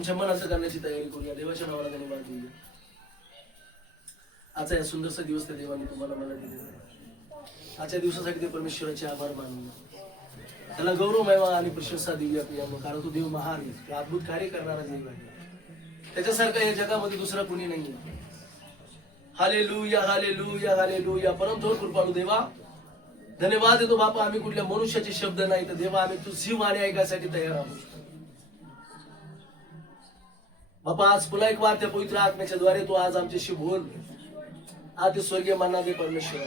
आमच्या मनाचं करण्याची तयारी करूया. देवाच्या नावाला धन्यवाद देऊया. आजचा या सुंदरसा दिवस त्या देवाने तुम्हाला मला दिलेला आहे. आजच्या दिवसासाठी ते परमेश्वराचे आभार मानूया, त्याला गौरव महिमा आणि प्रशंसा देऊया प्रियानो, कारण तो देव महान आहे, ते अद्भुत कार्य करणारा देव आहे. त्याच्यासारखा या जगामध्ये दुसरा कोणी नाहीये. Hallelujah hallelujah hallelujah. परंतु कृपाळू देवा धन्यवाद देतो बापा, आम्ही कुठल्या मनुष्याचे शब्द नाही तर देवा आम्ही तुझी वाणी ऐकायसाठी तयार आहोत बापा. आज पुन्हा एक वार त्या पवित्र आत्म्याच्या द्वारे तू आज आमच्याशी बोल. आज ते स्वर्गीय मानना दे परमेश्वर,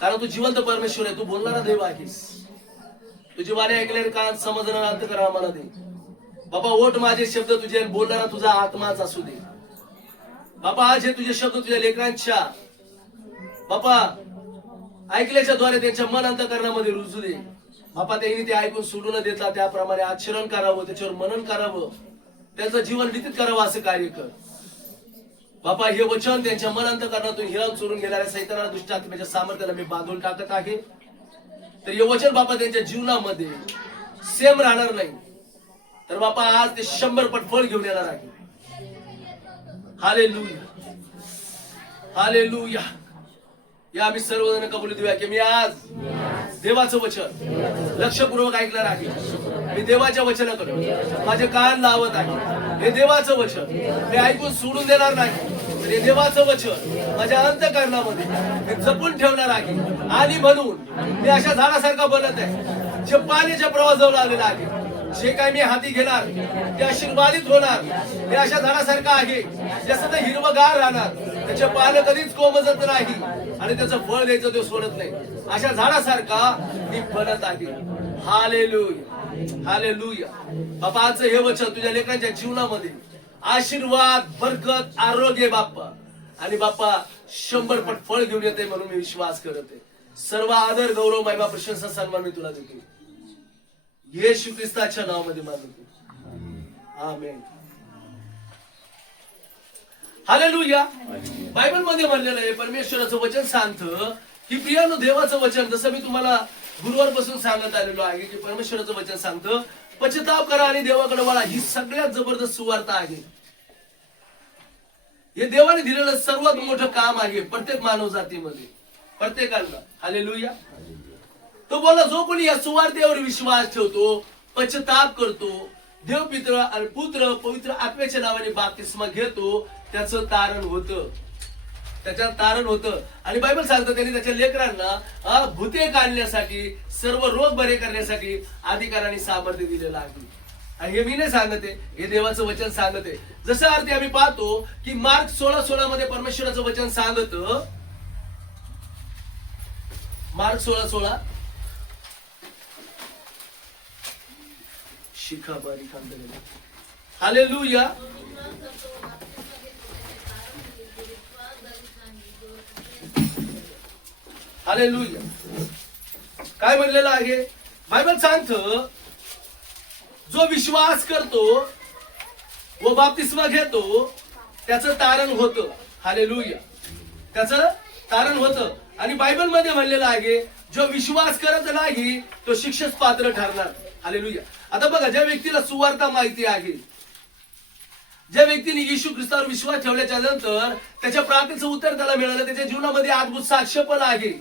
कारण तू जिवंत परमेश्वर आहे, तू बोलणारा देव आहेस. तुझी वाणी ऐकल्याने कान समजणारा अंत करा आम्हाला दे बापा. ओठ माझे शब्द तुझे, बोलणारा तुझा आत्माच असू दे बापा. आज हे तुझे शब्द तुझ्या लेकरांच्या बापा ऐकल्याच्या द्वारे त्यांच्या मन अंतःकरणामध्ये रुजू दे बापा. त्यांनी ते ऐकून सोडू न देता त्याप्रमाणे आचरण करावं, त्याच्यावर मनन करावं, त्यांचं जीवन व्यतीत करावं असं कार्य कर बापा. हे वचन त्यांच्या मन अंतःकरणातून हिरावून चोरून गेणाऱ्या सैतानाला दुष्ट आत्म्याच्या सामर्थ्याला मी बांधून टाकत आहे. तर हे वचन बापा त्यांच्या जीवनामध्ये सेम राहणार नाही, तर बापा आज ते 100 पट फळ घेऊन येणार आहे. Hallelujah hallelujah. या आम्ही सर्वजण कबुली देऊया की मी आज देवाचं वचन लक्षपूर्वक ऐकणार आहे. मी देवाच्या वचनाकडे माझे कान लावत आहे. हे देवाचं वचन मी ऐकून सोडून देणार नाही, तर हे देवाचं वचन माझ्या अंतःकरणामध्ये मी जपून ठेवणार आहे. आणि म्हणून मी अशा झाडासारखा बनत आहे जे पाण्याच्या प्रवाहाजवळ आलेला आहे. जे काय मी हाती घेणार ते आशीर्वादित होणार. हे अशा झाडासारखं आहे जे सतत हिरवगार राहणार, त्याचे पानं कधीच कोमजत नाही आणि त्याचं फळ द्यायचं ते सोडत नाही. अशा झाडासारखा मी बनत आहे. Hallelujah hallelujah. बापा आजचं हे वचन तुझ्या लेकरांच्या जीवनामध्ये आशीर्वाद, बरकत, आरोग्य बाप्पा आणि बाप्पा 100 पट फळ घेऊन येते म्हणून मी विश्वास करत आहे. सर्व आदर, गौरव, महिमा, प्रशंसा, सन्मान मी तुला देतो येशू ख्रिस्ताच्या नावामध्ये मानतो. आमेन. हालेलुया. बायबल मध्ये म्हणलेलं आहे, परमेश्वराचं वचन सांगतं की प्रियानो देवाचं वचन, जसं मी तुम्हाला गुरुवारपासून सांगत आलेलो आहे की परमेश्वराचं वचन सांगतं पश्चाताप करा आणि देवाकडे वळा. ही सगळ्यात जबरदस्त सुवार्ता आहे. हे देवाने दिलेलं सर्वात मोठं काम आहे प्रत्येक मानव जातीमध्ये, प्रत्येकाला. हालेलुया. तो बोला जो कोणी या सुवार्तेवर विश्वास ठेवतो, पश्चाताप करतो, देव पित्र आणि पुत्र पवित्र आत्म्याच्या नावाने बाप्तिस्मा घेतो, त्याचं तारण होतं, त्याच्यात तारण होतं. आणि बायबल सांगतं त्यांनी त्याच्या लेकरांना भूते काढण्यासाठी, सर्व रोग बरे करण्यासाठी अधिकाराने सामर्थ्य दिलेलं आहे. आणि हे मी नाही सांगते, हे देवाचं वचन सांगते. जसं अर्थी आम्ही पाहतो की मार्क 16:16 मध्ये परमेश्वराचं वचन सांगत, मार्क 16:16 शिखा बारी खांदलेला. हालेलुया. हालेलुया. काय म्हणलेलं आहे बायबल सांगतं, जो विश्वास करतो व बाप्तिस्मा घेतो त्याचं तारण होतं. हालेलुया. त्याचं तारण होतं. आणि बायबल मध्ये म्हणलेलं आहे जो विश्वास करत नाही तो शिक्षेस पात्र ठरणार. हालेलुया. आता बघा, ज्या व्यक्तीला सुवार्ता माहिती आहे, ज्या व्यक्तीने येशू ख्रिस्तावर विश्वास ठेवल्याच्या नंतर त्याच्या प्रार्थनेचं उत्तर त्याला मिळालं, त्याच्या जीवनामध्ये अद्भुत साक्ष पण आहे.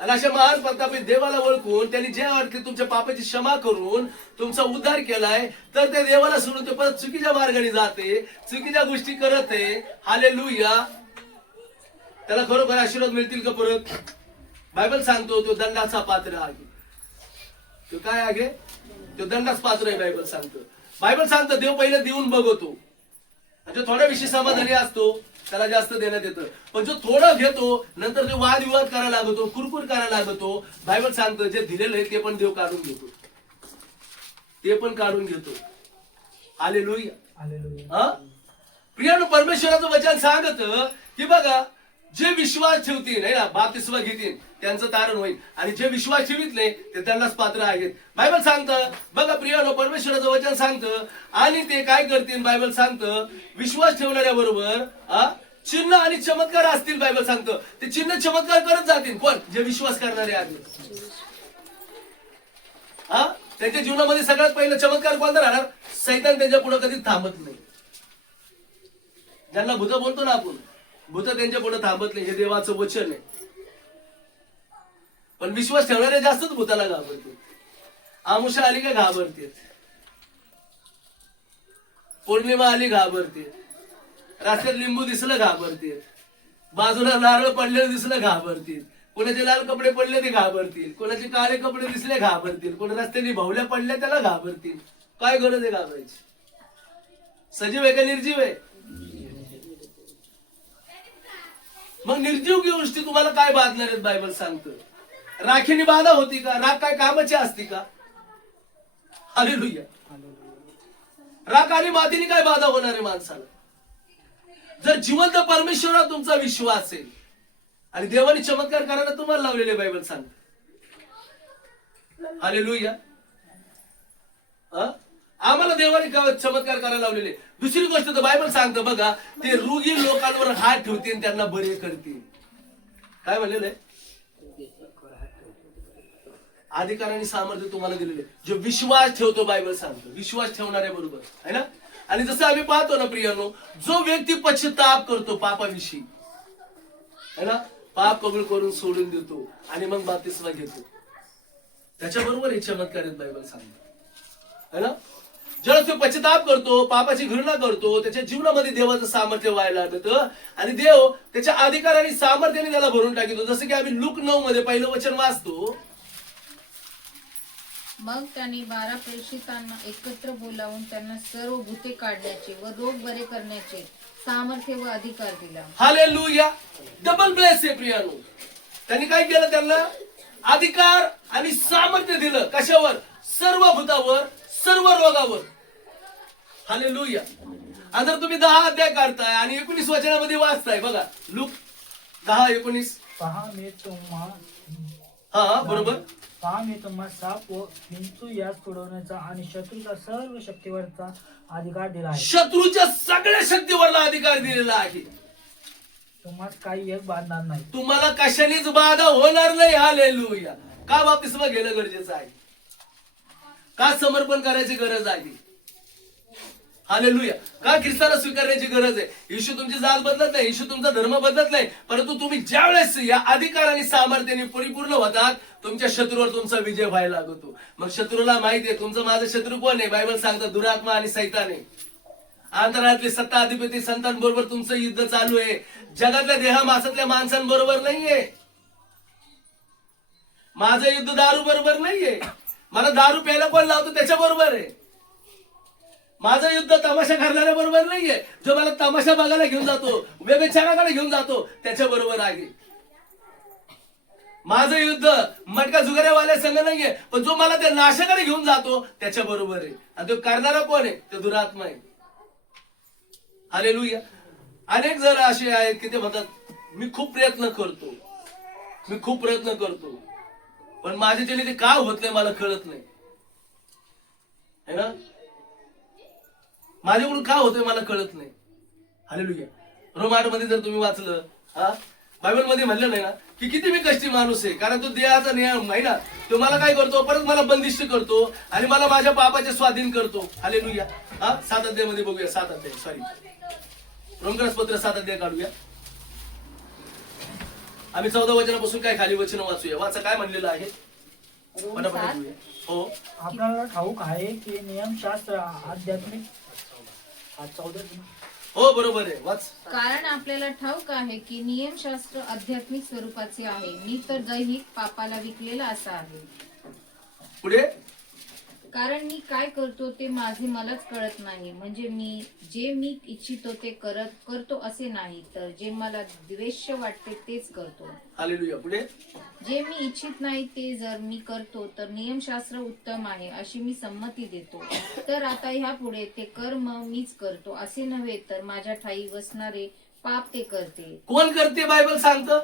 आणि अशा महान प्रतापी देवाला ओळखून त्यांनी जे अर्थी तुमच्या पापाची क्षमा करून तुमचा उद्धार केलाय, तर त्या देवाला सोडून ते परत चुकीच्या मार्गाने जाते, चुकीच्या गोष्टी करत आहे. हालेलुया. त्याला खरोखर आशीर्वाद मिळतील का परत? बायबल सांगतो तो दंडाचा पात्र आहे. तो काय आहे? तो दंडाच पात्र आहे. बायबल सांगतं देव पहिले देऊन बघतो, म्हणजे थोड्या विषयी समाधानी असतो त्याला जास्त देण्यात येतं, पण जो थोडं घेतो नंतर जो वादविवाद करायला लागतो, कुरकुर करायला लागतो, बायबल सांगतं जे दिलेलं आहे ते पण देव काढून घेतो, ते पण काढून घेतो. हालेलुया. प्रियानो, परमेश्वराचं वचन सांगत की बघा, जे विश्वास ठेवतील नाही ना, बाप्तिस्मा घेतील त्यांचं तारण होईल, आणि जे विश्वास ठेवित नाही ते त्यांनाच पात्र आहेत. बायबल सांगतं बघा प्रियानो, परमेश्वराचं वचन सांगतं आणि ते काय करतील. बायबल सांगतं विश्वास ठेवणाऱ्या बरोबर चिन्ह आणि चमत्कार असतील. बायबल सांगतं ते चिन्ह चमत्कार करत जातील. कोण? जे विश्वास करणारे आहेत. त्यांच्या जीवनामध्ये सगळ्यात पहिलं चमत्कार कोणता राहणार? सैतान त्यांच्या पुढे कधीच थांबत नाही. ज्यांना भूत बोलतो ना आपण, भूत त्यांच्या पुढे थांबत नाही, हे देवाचं वचन आहे. पण विश्वास ठेवणारे जास्तच भूताला घाबरते. आमुषा आली का घाबरते, पौर्णिमा आली घाबरते, रस्त्यात लिंबू दिसलं घाबरते, बाजूला नारळ पडलेलं दिसलं घाबरतील, कोणाचे लाल कपडे पडले ते घाबरतील, कोणाचे काळे कपडे दिसले घाबरतील, कोणा रस्त्याने भावल्या पडल्या त्याला घाबरतील. काय गरज आहे घाबरायची? सजीव आहे का निर्जीव आहे? मग निर्जीव गोष्टी तुम्हाला काय बाधणार आहेत? बायबल सांगतं राखीने बाधा होती का? राख काय कामाची असती का? हालेलुया. राख आणि मातीने काय बाधा होणार आहे माणसाला? जर जिवंत परमेश्वरावर तुमचा विश्वास असेल आणि देवाने चमत्कार करायला तुम्हाला लावलेले बायबल सांगतं. हालेलुया. आम्हाला देवाने चमत्कार करायला लावलेले. दुसरी गोष्ट तर बायबल सांगतं बघा, ते रोगी लोकांवर हात ठेवतील त्यांना बरे करतील. काय म्हणलेलं आहे? अधिकार आणि सामर्थ्य तुम्हाला दिलेले. जो विश्वास ठेवतो, बायबल सांगतो विश्वास ठेवणाऱ्या बरोबर आहे ना. आणि जसं आम्ही पाहतो ना प्रियानो, जो व्यक्ती पश्चाताप करतो पापाविषयी है ना, पाप कबूल करून सोडून देतो आणि मग बाप्तिस्मा घेतो, त्याच्याबरोबर हे चमत्कार आहेत बायबल सांगतो है ना. जेव्हा तो पश्चाताप करतो, पापाची घृणा करतो, त्याच्या जीवनामध्ये देवाचं सामर्थ्य व्हायला लागतं आणि देव त्याच्या अधिकार आणि सामर्थ्याने त्याला भरून टाकतो. जसं की आम्ही लूक 9 मध्ये पहिलं वचन वाचतो. मग त्यांनी 12 प्रेषितांना एकत्र बोलावून त्यांना सर्व भूते काढण्याचे व रोग बरे करण्याचे सामर्थ्य व अधिकार दिला. हालेलुया. डबल ब्लेस आहे प्रियानो. त्यांनी काय केलं? त्यांना अधिकार आणि सामर्थ्य दिलं. कशावर? सर्व भूतावर, सर्व रोगावर. हालेलुया. आणि जर तुम्ही 10 अध्याय काढताय आणि 19 वचनामध्ये वाचताय बघा, लूक 10:19. पहा मी तुम्हा हा बरोबर. पहा मी तुम्हा साप व विंचू यास सोडवण्याचा आणि शत्रूचा सर्व शक्तीवरचा अधिकार दिला आहे. शत्रूच्या सगळ्या शक्तीवरला अधिकार दिलेला आहे. तुम्हाला काही एक बांधणार नाही. तुम्हाला कशानेच बाधा होणार नाही. हालेलुया. का बाप्तिस्मा घेणं गरजेचं आहे? का समर्पण करायची गरज आहे? हालेलुया. का ख्रिस्ताला स्वीकारण्याची गरज आहे? येशू तुमची जात बदलत नाही, येशू तुमचा धर्म बदलत नाही, परंतु तुम्ही ज्या वेळेस या अधिकार आणि सामर्थ्याने परिपूर्ण होतात, तुमच्या शत्रूवर तुमचा विजय व्हायला लागतो. मग शत्रूला माहिती आहे तुमचं माझं शत्रू कोण आहे? बायबल सांगतं दुरात्मा आणि सैतान आहे. अंतराळातले सत्ता अधिपती संतांबरोबर तुमचं युद्ध चालू आहे. जगातल्या देहामासातल्या माणसांबरोबर नाहीये. माझं युद्ध दारू बरोबर नाहीये. मला दारू प्यायला कोण लावतो त्याच्या बरोबर आहे. माझं युद्ध तमाशा करणाऱ्या बरोबर नाहीये. जो मला तमाशा बघायला घेऊन जातो, व्यभिचाराकडे घेऊन जातो, त्याच्या बरोबर आहे. माझं युद्ध मटका जुगाऱ्यावाल्या संघ नाहीये, पण जो मला त्या नाशाकडे घेऊन जातो त्याच्या बरोबर आहे. आणि तो करणारा कोण आहे? तो दुरात्मा आहे. हालेलुया. अनेक जण असे आहेत की ते म्हणतात मी खूप प्रयत्न करतो, मी खूप प्रयत्न करतो, पण माझ्याच्याने ते का होत नाही मला कळत नाही है ना. माझ्याकडून का होतंय मला कळत नाही. हालेलुया. रोमाट मध्ये जर तुम्ही वाचलं, बायबल मध्ये म्हणलं नाही ना की किती मी कष्टी माणूस आहे, कारण तो देहाचा नियम आहे ना, तो मला काय करतो? परत मला बंदिष्ट करतो आणि मला माझ्या पापाचे स्वाधीन करतो. हालेलुया. 7 अध्यायामध्ये बघूया. 7 अध्याय सॉरी रोमक्रस पत्र 7 अध्याय काढूया. आम्ही 14 वचनापासून काय खाली वचन वाचूया. वाचा काय म्हणलेलं आहे. हो. आपल्याला ठाऊक आहे की नियमशास्त्र आध्यात्मिक हो बरोबर आहे. वाच. कारण आपल्याला ठाऊक आहे की नियमशास्त्र आध्यात्मिक स्वरूपाचे आहे, मी तर दैहिक पापाला विकलेला असा आहे. पुढे. कारण मी काय करतो ते माझे मलाच कळत नाही. म्हणजे जे मी इच्छितो ते करतो असे नाही, तर जे मला द्वेष्य वाटते तेच करतो. हालेलुया. पुढे. जे मी इच्छित नाही ते जर मी करतो तर नियमशास्त्र उत्तम आहे अशी मी संमती देतो. तर आता ह्या पुढे ते कर्म मीच करतो असे नव्हे, तर माझ्या ठाई बसणारे पाप ते करते. कोण करते? बायबल सांगतं.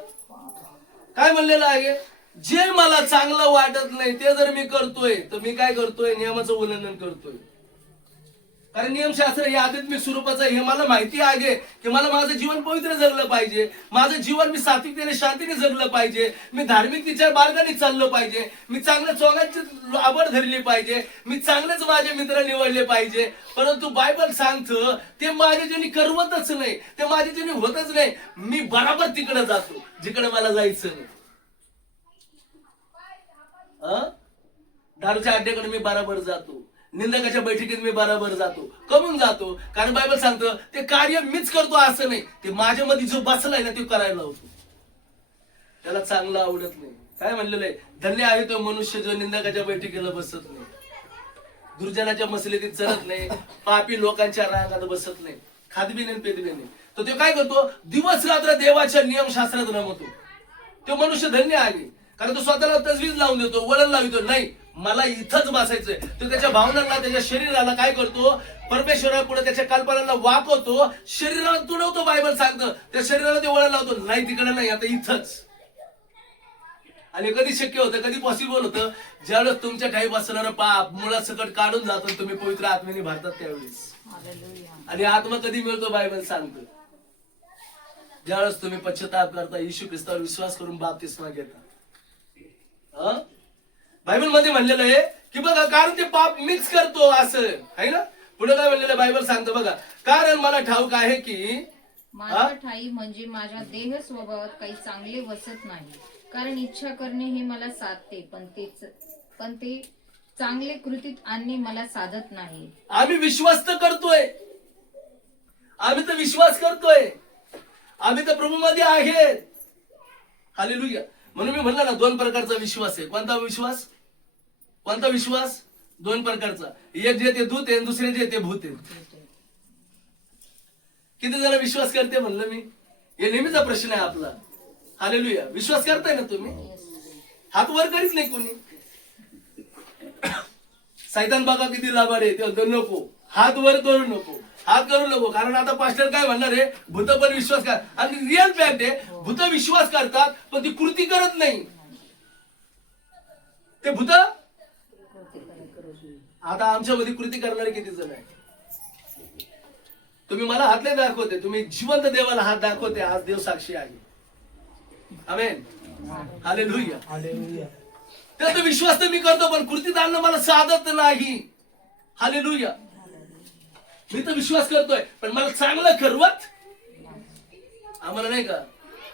काय म्हणलेलं आहे? जे मला चांगलं वाटत नाही ते जर मी करतोय तर मी काय करतोय? नियमाचं उल्लंघन करतोय. कारण नियमशास्त्र हे आध्यात्मिक स्वरूपाचं आहे, हे मला माहिती आहे की मला माझं जीवन पवित्र जगलं पाहिजे, माझं जीवन मी सात्विकतेने शांतीने जगलं पाहिजे, मी धार्मिकतेच्या मार्गाने चाललं पाहिजे, मी चांगल्या चोगांची आवड धरली पाहिजे, मी चांगलेच माझे मित्र निवडले पाहिजे. परंतु बायबल सांगतं ते माझ्या ज्याने करवतच नाही, ते माझ्या ज्याने होतच नाही. मी बराबर तिकडे जातो जिकडे मला जायचं नाही. दारूच्या अड्ड्याकडे मी बराबर जातो, निंदकाच्या बैठकीत मी बराबर जातो. कमून जातो? कारण बायबल सांगतं ते कार्य मीच करतो असं नाही, ते माझ्यामध्ये जो बसलाय ना ते करायला होतो. त्याला चांगलं आवडत नाही. काय म्हणलेलं आहे? धन्य आहे तो मनुष्य जो निंदकाच्या बैठकीला बसत नाही, दुर्जनाच्या मसलीत चढत नाही, पापी लोकांच्या रांगात बसत नाही, खादबी नाही पेदबी नाही. तर तो काय करतो? दिवस रात्र देवाच्या नियमशास्त्रात रमतो. तो मनुष्य धन्य आहे, कारण तो स्वतःला तजवीज लावून देतो, वळण लावतो. नाही, मला इथंच बसायचंय. तो त्याच्या भावनांना, त्याच्या शरीराला काय करतो? परमेश्वरापुढे त्याच्या कल्पनांना वाकवतो, शरीराला तुडवतो. बायबल सांगतं त्या शरीराला ते वळण लावतो. नाही तिकडे नाही, आता इथंच. आणि कधी शक्य होतं, कधी पॉसिबल होतं? ज्यावेळेस तुमच्या ठाई बसणारं पाप मुळात सकट काढून जातो, तुम्ही पवित्र आत्म्याने भरतात त्यावेळेस. आणि आत्मा कधी मिळतो? बायबल सांगतं ज्यावेळेस तुम्ही पश्चाताप करता, येशू ख्रिस्तावर विश्वास करून बाप्तिस्मा घेता. बायबल मध्ये म्हणलेलं आहे की बघा, कारण ते पाप मिक्स करतो असं आहे ना. पुढे काय म्हणलेलं बायबल सांगतं बघा, कारण मला ठाऊक आहे की माझ्या ठाई म्हणजे माझ्या देह स्वभावात काही चांगले वसत नाही. कारण इच्छा करणे हे मला साधते, पण ते चांगले कृतीत आणणे मला साधत नाही. आम्ही विश्वास तर करतोय, आम्ही तर विश्वास करतोय, आम्ही तर प्रभू मध्ये आहेत. हालेलुया. म्हणून मी म्हणलं ना, दोन प्रकारचा विश्वास आहे. कोणता विश्वास? कोणता विश्वास? दोन प्रकारचा. एक जे ते दूत आहे, दुसरे जे ते भूत आहे. किती जण विश्वास करते म्हणलं मी? हे नेहमीचा प्रश्न आहे आपला. हालेलुया. विश्वास करताय ना तुम्ही? हात वर करीत नाही कोणी. सैतान बघा किती लाभार आहे, ते नको, हात वर करू नको, हात करू नको. कारण आता पास्टर काय म्हणणार आहे? भूत पण विश्वास कर. आणि रिअल फॅक्ट आहे, भूत विश्वास करतात पण ती कृती करत नाही. ते भूत आता आमच्यामध्ये कृती करणारे किती जण आहे? तुम्ही मला हात नाही दाखवते, तुम्ही जिवंत देवाला हात दाखवते. आज देव साक्षी आहे. आमेन. हालेलुया. हालेलुया. त्याचा विश्वास तर मी करतो, पण कृतीत आणणं मला साधत नाही. हालेलुया. मी तर विश्वास करतोय, पण मला चांगलं करवत आम्हाला नाही का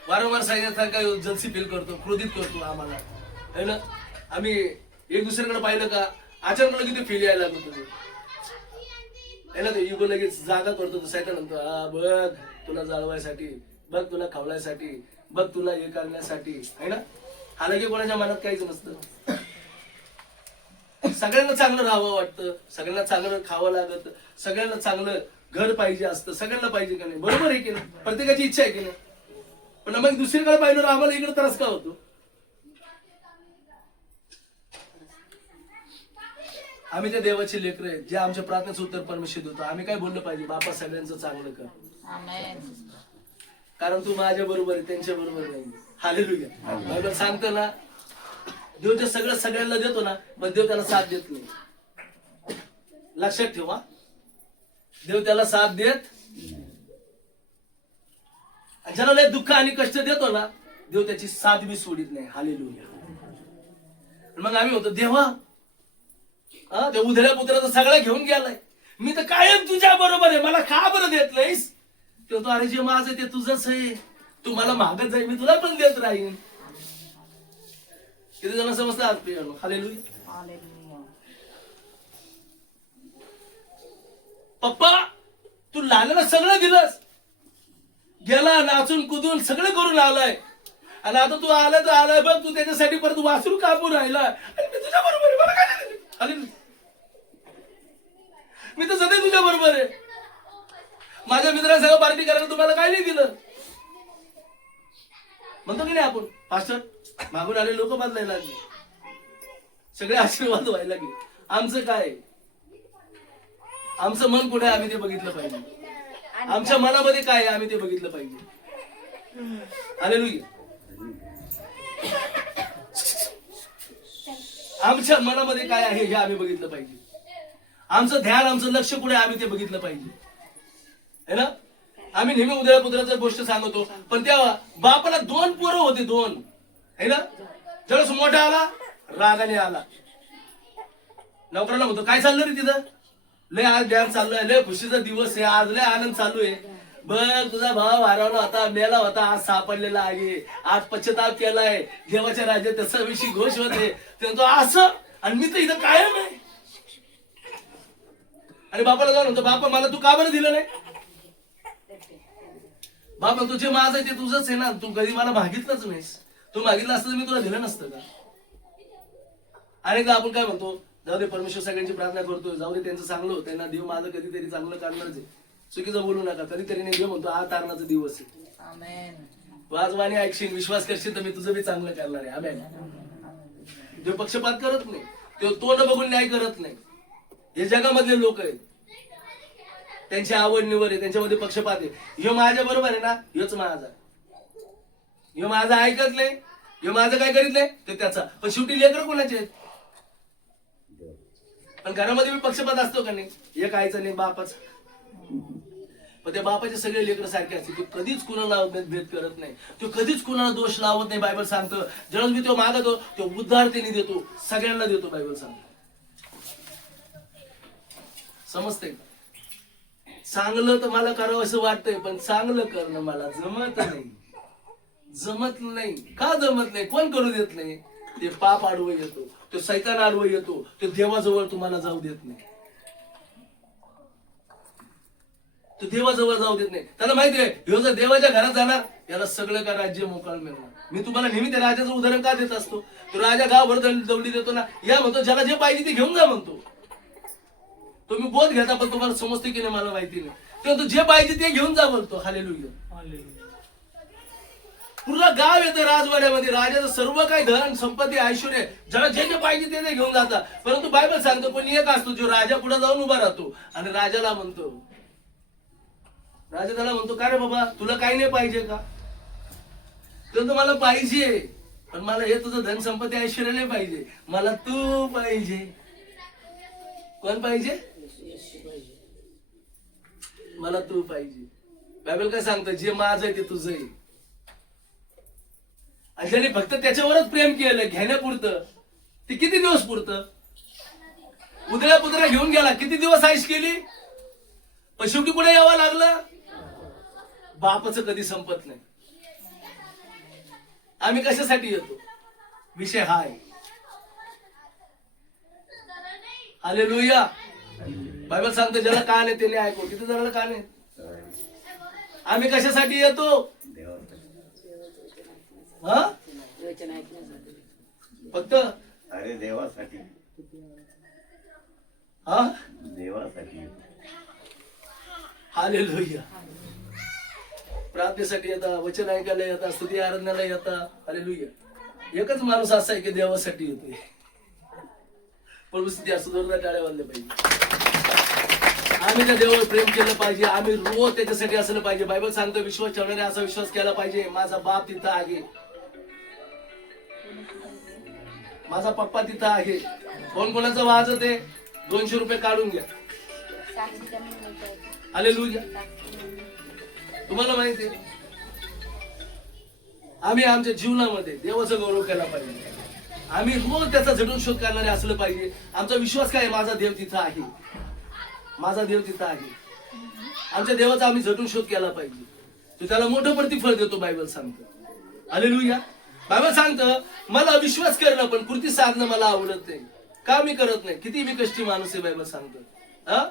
वारंवार सांगितल्यासारखा जलसी फील करतो, क्रोधित करतो आम्हाला, है ना. आम्ही एक दुसऱ्याकडे पाहिलं का अचानक लगेच फील यायला लागतो, है ना. ते इगो लगेच जागा करतो. सैतान म्हणतो, हा बघ तुला जाळवायसाठी, बघ तुला खवलायसाठी, बघ तुला हे करण्यासाठी, है ना. हा लगे कोणाच्या मनात काहीच नसतं. सगळ्यांना चांगलं राहावं वाटतं, सगळ्यांना चांगलं खावं लागत, सगळ्यांना चांगलं घर पाहिजे असतं, सगळ्यांना पाहिजे का नाही? बरोबर आहे की नाही? प्रत्येकाची इच्छा आहे की नाही? पण मग दुसरीकडे पाहिलं आम्हाला इकडे त्रास का होतो? आम्ही त्या देवाचे लेकर आहेत, जे आमच्या प्रार्थनेचं उत्तर परमेश्वर देतो. आम्ही काय बोललं पाहिजे? बापा सगळ्यांचं चांगलं कर, कारण तू माझ्या बरोबर आहे, त्यांच्या बरोबर नाही. हालेलुया. बायबल सांगतो ना, देव जे सगळं सगळ्यांना देतो ना, पण देव त्याला साथ देत नाही. लक्षात ठेवा, देव त्याला साथ देत. ज्याला लय दुःख आणि कष्ट देतो ना, देव त्याची साथ बी सोडित नाही. हालेलुया. मग आम्ही होतो, देवा ते उधळ्या पुत्राचं सगळं घेऊन गेलाय, मी तर कायम तुझ्या बरोबर आहे, मला का बरं देत नाहीस? तो अरे जे माझं ते तुझंच आहे, तू मला मागत जाईल, मी तुला पण देत राहीन. किती जण समजतात? हालेलुया. पप्पा तू लालाला सगळं दिलंस, गेला नाचून कुदून सगळं करून आलाय, आणि आता तू आलाय तर आलाय बघ, तू त्याच्यासाठी परत वासरू कापून राहिला, आणि मी तुझ्या बरोबर आहे, मला काय दिलं? हालेलुया. मी तर सध्या तुझ्या बरोबर आहे. माझ्या मित्रांसह पार्टी करायला तुम्हाला काय नाही दिलं? म्हणतो की नाही आपण? पास्टर मागून आले लोक बदलायला लागले, सगळे आशीर्वाद व्हायला लागले. आमचं काय? आमचं मन कुठे आहे आम्ही ते बघितलं पाहिजे. आमच्या मनामध्ये काय आहे आम्ही ते बघितलं पाहिजे. हालेलुया. आमच्या मनामध्ये काय आहे हे आम्ही बघितलं पाहिजे. आमचं ध्यान, आमचं लक्ष कुठे आहे आम्ही ते बघितलं पाहिजे, है ना. आम्ही नेहमी उद्या पुत्राचं गोष्ट सांगतो, पण त्या बापाला 2 पोरं होते, 2, है ना. ज्यावेळेस मोठा आला रागाने आला, नोकराला म्हणतो काय चाललं रे तिथं, लय आज ध्यान चालू आहे, लय खुशीचा दिवस आहे, आज लय आनंद चालू आहे. बघ तुझा भाव हरवला होता, मेला होता, आज सापडलेला आहे, आज पश्चाताप केलाय, देवाच्या राज्यात त्याचा विषयी घोष होते. ते म्हणतो असं, आणि मी तर इथं कायम आहे. आणि बापाला जाऊन म्हणतो बापा मला तू का बरं दिलं नाही. बाप म्हणतो जे माझं आहे ते तुझंच आहे ना, तू कधी मला मागितलंच नाहीस, तू मागितलं असतं तर मी तुला दिलं नसतं का. अनेकदा आपण काय म्हणतो, जाऊ दे परमेश्वर सगळ्यांची प्रार्थना करतोय, जाऊ दे त्यांचं चांगलं होतंय ना, देव माझं कधीतरी चांगलं करणारच आहे, चुकीचं बोलू नका. कधीतरी नाही, देव म्हणतो हा तारणाचा दिवस आहे, वाजवाने ऐकशील, विश्वास करशील तर मी तुझं बी चांगलं करणार आहे. आमेन. देव पक्षपात करत नाही, तो तोंड बघून न्याय करत नाही. हे जगामधले लोक आहेत, त्यांची आवड निवड आहे, त्यांच्यामध्ये पक्षपात आहे. ह्यो माझ्या बरोबर आहे ना, ह्योच माझा, ह्यो माझा ऐकत नाही, ह्यो माझं काय करीत नाही ते त्याचा. पण शेवटी लेकर कोणाचे आहेत. पण घरामध्ये मी पक्षपात असतो का नाही, एक आईचा नाही बापाच. पण त्या बापाचे सगळे लेकर सारखे असते, तो कधीच कुणाला भेद करत नाही, तो कधीच कुणाला दोष लावत नाही. बायबल सांगतं ज्यावेळेस मी तो मागतो तो उदारतेने देतो, सगळ्यांना देतो. बायबल सांगतो, समजते. चांगलं तर मला करावं असं वाटतंय, पण चांगलं करणं मला जमत नाही. जमत नाही का जमत नाही, कोण करू देत नाही. ते पाप आडवं येतो, तो सैतान आडवं येतो, तो देवाजवळ तुम्हाला जाऊ देत नाही. तो देवाजवळ जाऊ देत नाही. त्याला माहिती आहे ह्यो जर देवाच्या घरात जाणार याला सगळं का राज्य मोकळं मिळणार. मी तुम्हाला नेहमी त्या राजाचं उदाहरण का देत असतो, तो राजा गावभर दौडी देतो ना, या म्हणतो ज्याला जे पाहिजे ते घेऊन जा म्हणतो. तुम्ही बोध घेता पण तुम्हाला समजते की नाही मला माहिती नाही. ते म्हणतो जे पाहिजे ते घेऊन जा बोलतो. हालेलुया. पूर्ण गाव येतं राजवाड्यामध्ये, राजाचं सर्व काही धन संपत्ती ऐश्वर्य, ज्याला जे जे पाहिजे ते घेऊन जातात. परंतु बायबल सांगतो पण एक असतो जो राजा पुढे जाऊन उभा राहतो आणि राजाला म्हणतो, राजा त्याला म्हणतो का रे बाबा तुला काही नाही पाहिजे का. तर मला पाहिजे, पण मला हे तुझं धन संपत्ती ऐश्वर्य नाही पाहिजे, मला तू पाहिजे. कोण पाहिजे, मला तू पाहिजे. बायबल काय सांगतं, जे माझं आहे ते तुझं आहे. आणि ज्याने फक्त त्याच्यावरच प्रेम केलं घेण्यापुरतं, ते किती दिवस पुरतं. उदळ्या पुदळ्या घेऊन गेला, किती दिवस आईश केली, पण शेवटी कुठे यावं लागलं. बापाचं कधी संपत नाही. आम्ही कशासाठी येतो, विषय हा आहे. हालेलुया. बायबल सांगतो ज्याला कान आहे त्याने ऐकू. किती जणांना कान आहे. आम्ही कशासाठी येतो, हा फक्त अरे देवासाठी, हा देवासाठी. हालेलुया. प्रार्थनेसाठी येतात, वचन ऐकायला येतात, स्तुती आराधनाला येतात. हालेलुया. एकच माणूस असा आहे की देवासाठी येतोय. परिस्थिती असं जोरदार टाळ्या वाजल्या पाहिजे. आम्ही त्या देवावर प्रेम केलं पाहिजे, आम्ही रोज त्याच्यासाठी असलं पाहिजे. बायबल सांगतो विश्वास ठेवणारे असा विश्वास केला पाहिजे, माझा बाप तिथं आहे, माझा पप्पा तिथं आहे. कोण कोणाचं वाजत आहे, 200 रुपये काढून घ्या. हालेलुया. तुम्हाला माहिती आहे आम्ही आमच्या जीवनामध्ये देवाचा गौरव केला पाहिजे. आम्ही रोज त्याचा झटून शोध करणारे असलं पाहिजे. आमचा विश्वास काय, माझा देव तिथं आहे, माझा देव तिथं आहे. आमच्या देवाचा आम्ही झटून शोध केला पाहिजे. तो त्याला मोठं प्रतिफळ देतो. बायबल सांगतं. हालेलुया. बायबल सांगतं मला विश्वास करणं पण कृती साधणं मला आवडत नाही. का मी करत नाही, किती मी कष्टी माणूस आहे. बायबल सांगतं हा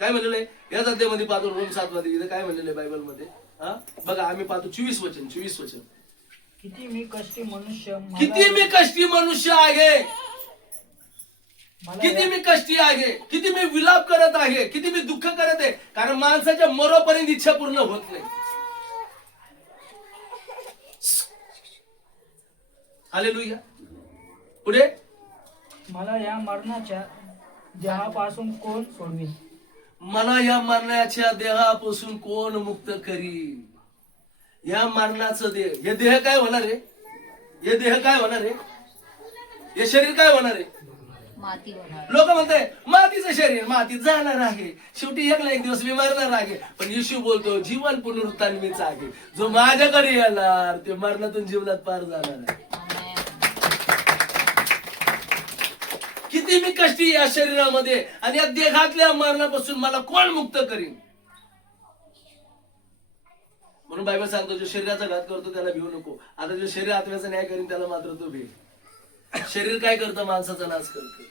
काय म्हणलेलं आहे याच अध्यायामध्ये पाहतो, रोम 7 मध्ये इथं काय म्हणलेलं आहे बायबल मध्ये. हा बघा आम्ही पाहतो 24 वचन. किती मी कष्टी मनुष्य, किती मी कष्टी मनुष्य आहे, मला किती मी कष्टी आहे, किती मी विलाप करत आहे, किती मी दुःख करत आहे. कारण माणसाच्या मरोपर्यंत इच्छा पूर्ण होत नाही. हालेलुया. पुढे मला या मरणाच्या देहापासून कोण सोडवेल. मला या मरणाच्या देहापासून कोण मुक्त करील. या मरणाचं देह, हे देह काय होणार आहे, हे देह काय होणार आहे, हे शरीर काय होणार आहे. माती होणार. लोक म्हणताय मातीचं शरीर मातीत जाणार आहे, शेवटी एक ना एक दिवस मी मरणार आहे. पण येशू बोलतो जीवन पुनरुत्थान मीच आहे, जो माझ्याकडे येणार ते मरणातून जीवनात पार जाणार आहे. आमेन. किती मी कष्टी या शरीरामध्ये आणि या देहातल्या मरणापासून मला कोण मुक्त करीन. म्हणून बायबल सांगतो जो शरीराचा घात करतो त्याला भिवू नको. आता जो शरीर आत्म्याचा न्याय करीन त्याला मात्र तो भेट. शरीर काय करतं, माणसाचा नाश करतं.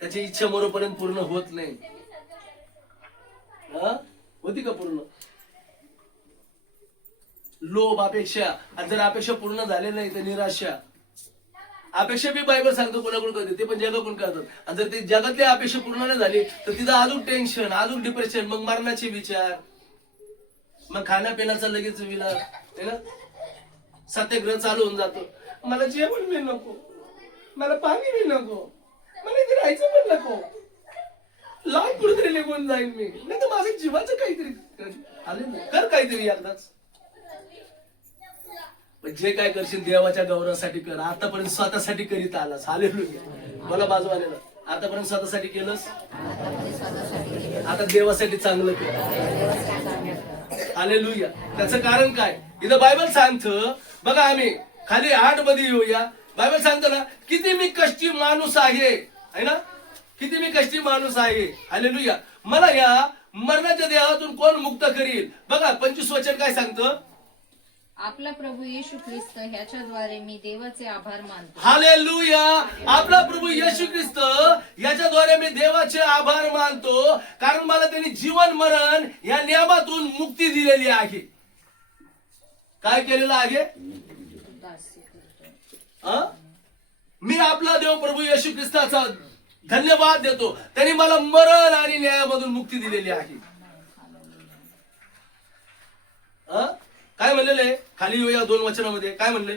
त्याची इच्छा मरोपर्यंत पूर्ण होत नाही. होती का पूर्ण? लोभ, अपेक्षा, आणि जर अपेक्षा पूर्ण झाले नाही तर निराशा. अपेक्षा बी बायबल सांगतो कोणाकडून करते, ते पण जगाकडून करतात. आणि जर ते जगातली अपेक्षा पूर्ण नाही झाली तर तिथं अजून टेन्शन, अजून डिप्रेशन, मग मरणाचे विचार, मग खाण्यापिण्याचा लगेच विलास है ना, सत्याग्रह चालू होऊन जातो. मला जेवण बी नको, मला पाणी बी नको, मला इथे राहायचं पण नको, लांब कुठेतरी निघून जाईन मी, नाही तर माझ्या जीवाचं काहीतरी आले ना, कर काहीतरी एकदाच. जे काय करशील देवाच्या गौरवासाठी कर. आतापर्यंत स्वतःसाठी करीत आलास. हालेलुया. मला बाजू आलेला आतापर्यंत स्वतःसाठी केलंस, आता देवासाठी चांगलं कर. हालेलुया. त्याचं कारण काय इथं बायबल सांगतं बघा. आम्ही खाली 8 मध्ये येऊया. बायबल सांगतो ना किती मी कष्टी माणूस आहे, है ना, किती मी कष्टी माणूस आहे. हालेलुया. मला या मरणाच्या देहातून कोण मुक्त करील. बघा 25 वचन काय सांगतं. आपला प्रभू येशू ख्रिस्त ह्याच्याद्वारे मी देवाचे आभार मानतो. हालेलुया. आपला प्रभू येशू ख्रिस्त याच्याद्वारे मी देवाचे आभार मानतो, कारण मला त्यांनी जीवन मरण या नियमातून मुक्ती दिलेली आहे. काय केलेलं आहे. मी आपला देव प्रभू येशू ख्रिस्ताचा धन्यवाद देतो. त्यांनी मला मरण आणि न्यायामधून मुक्ती दिलेली आहे. काय म्हणलेले खाली येऊया 2 वचनामध्ये काय म्हणले.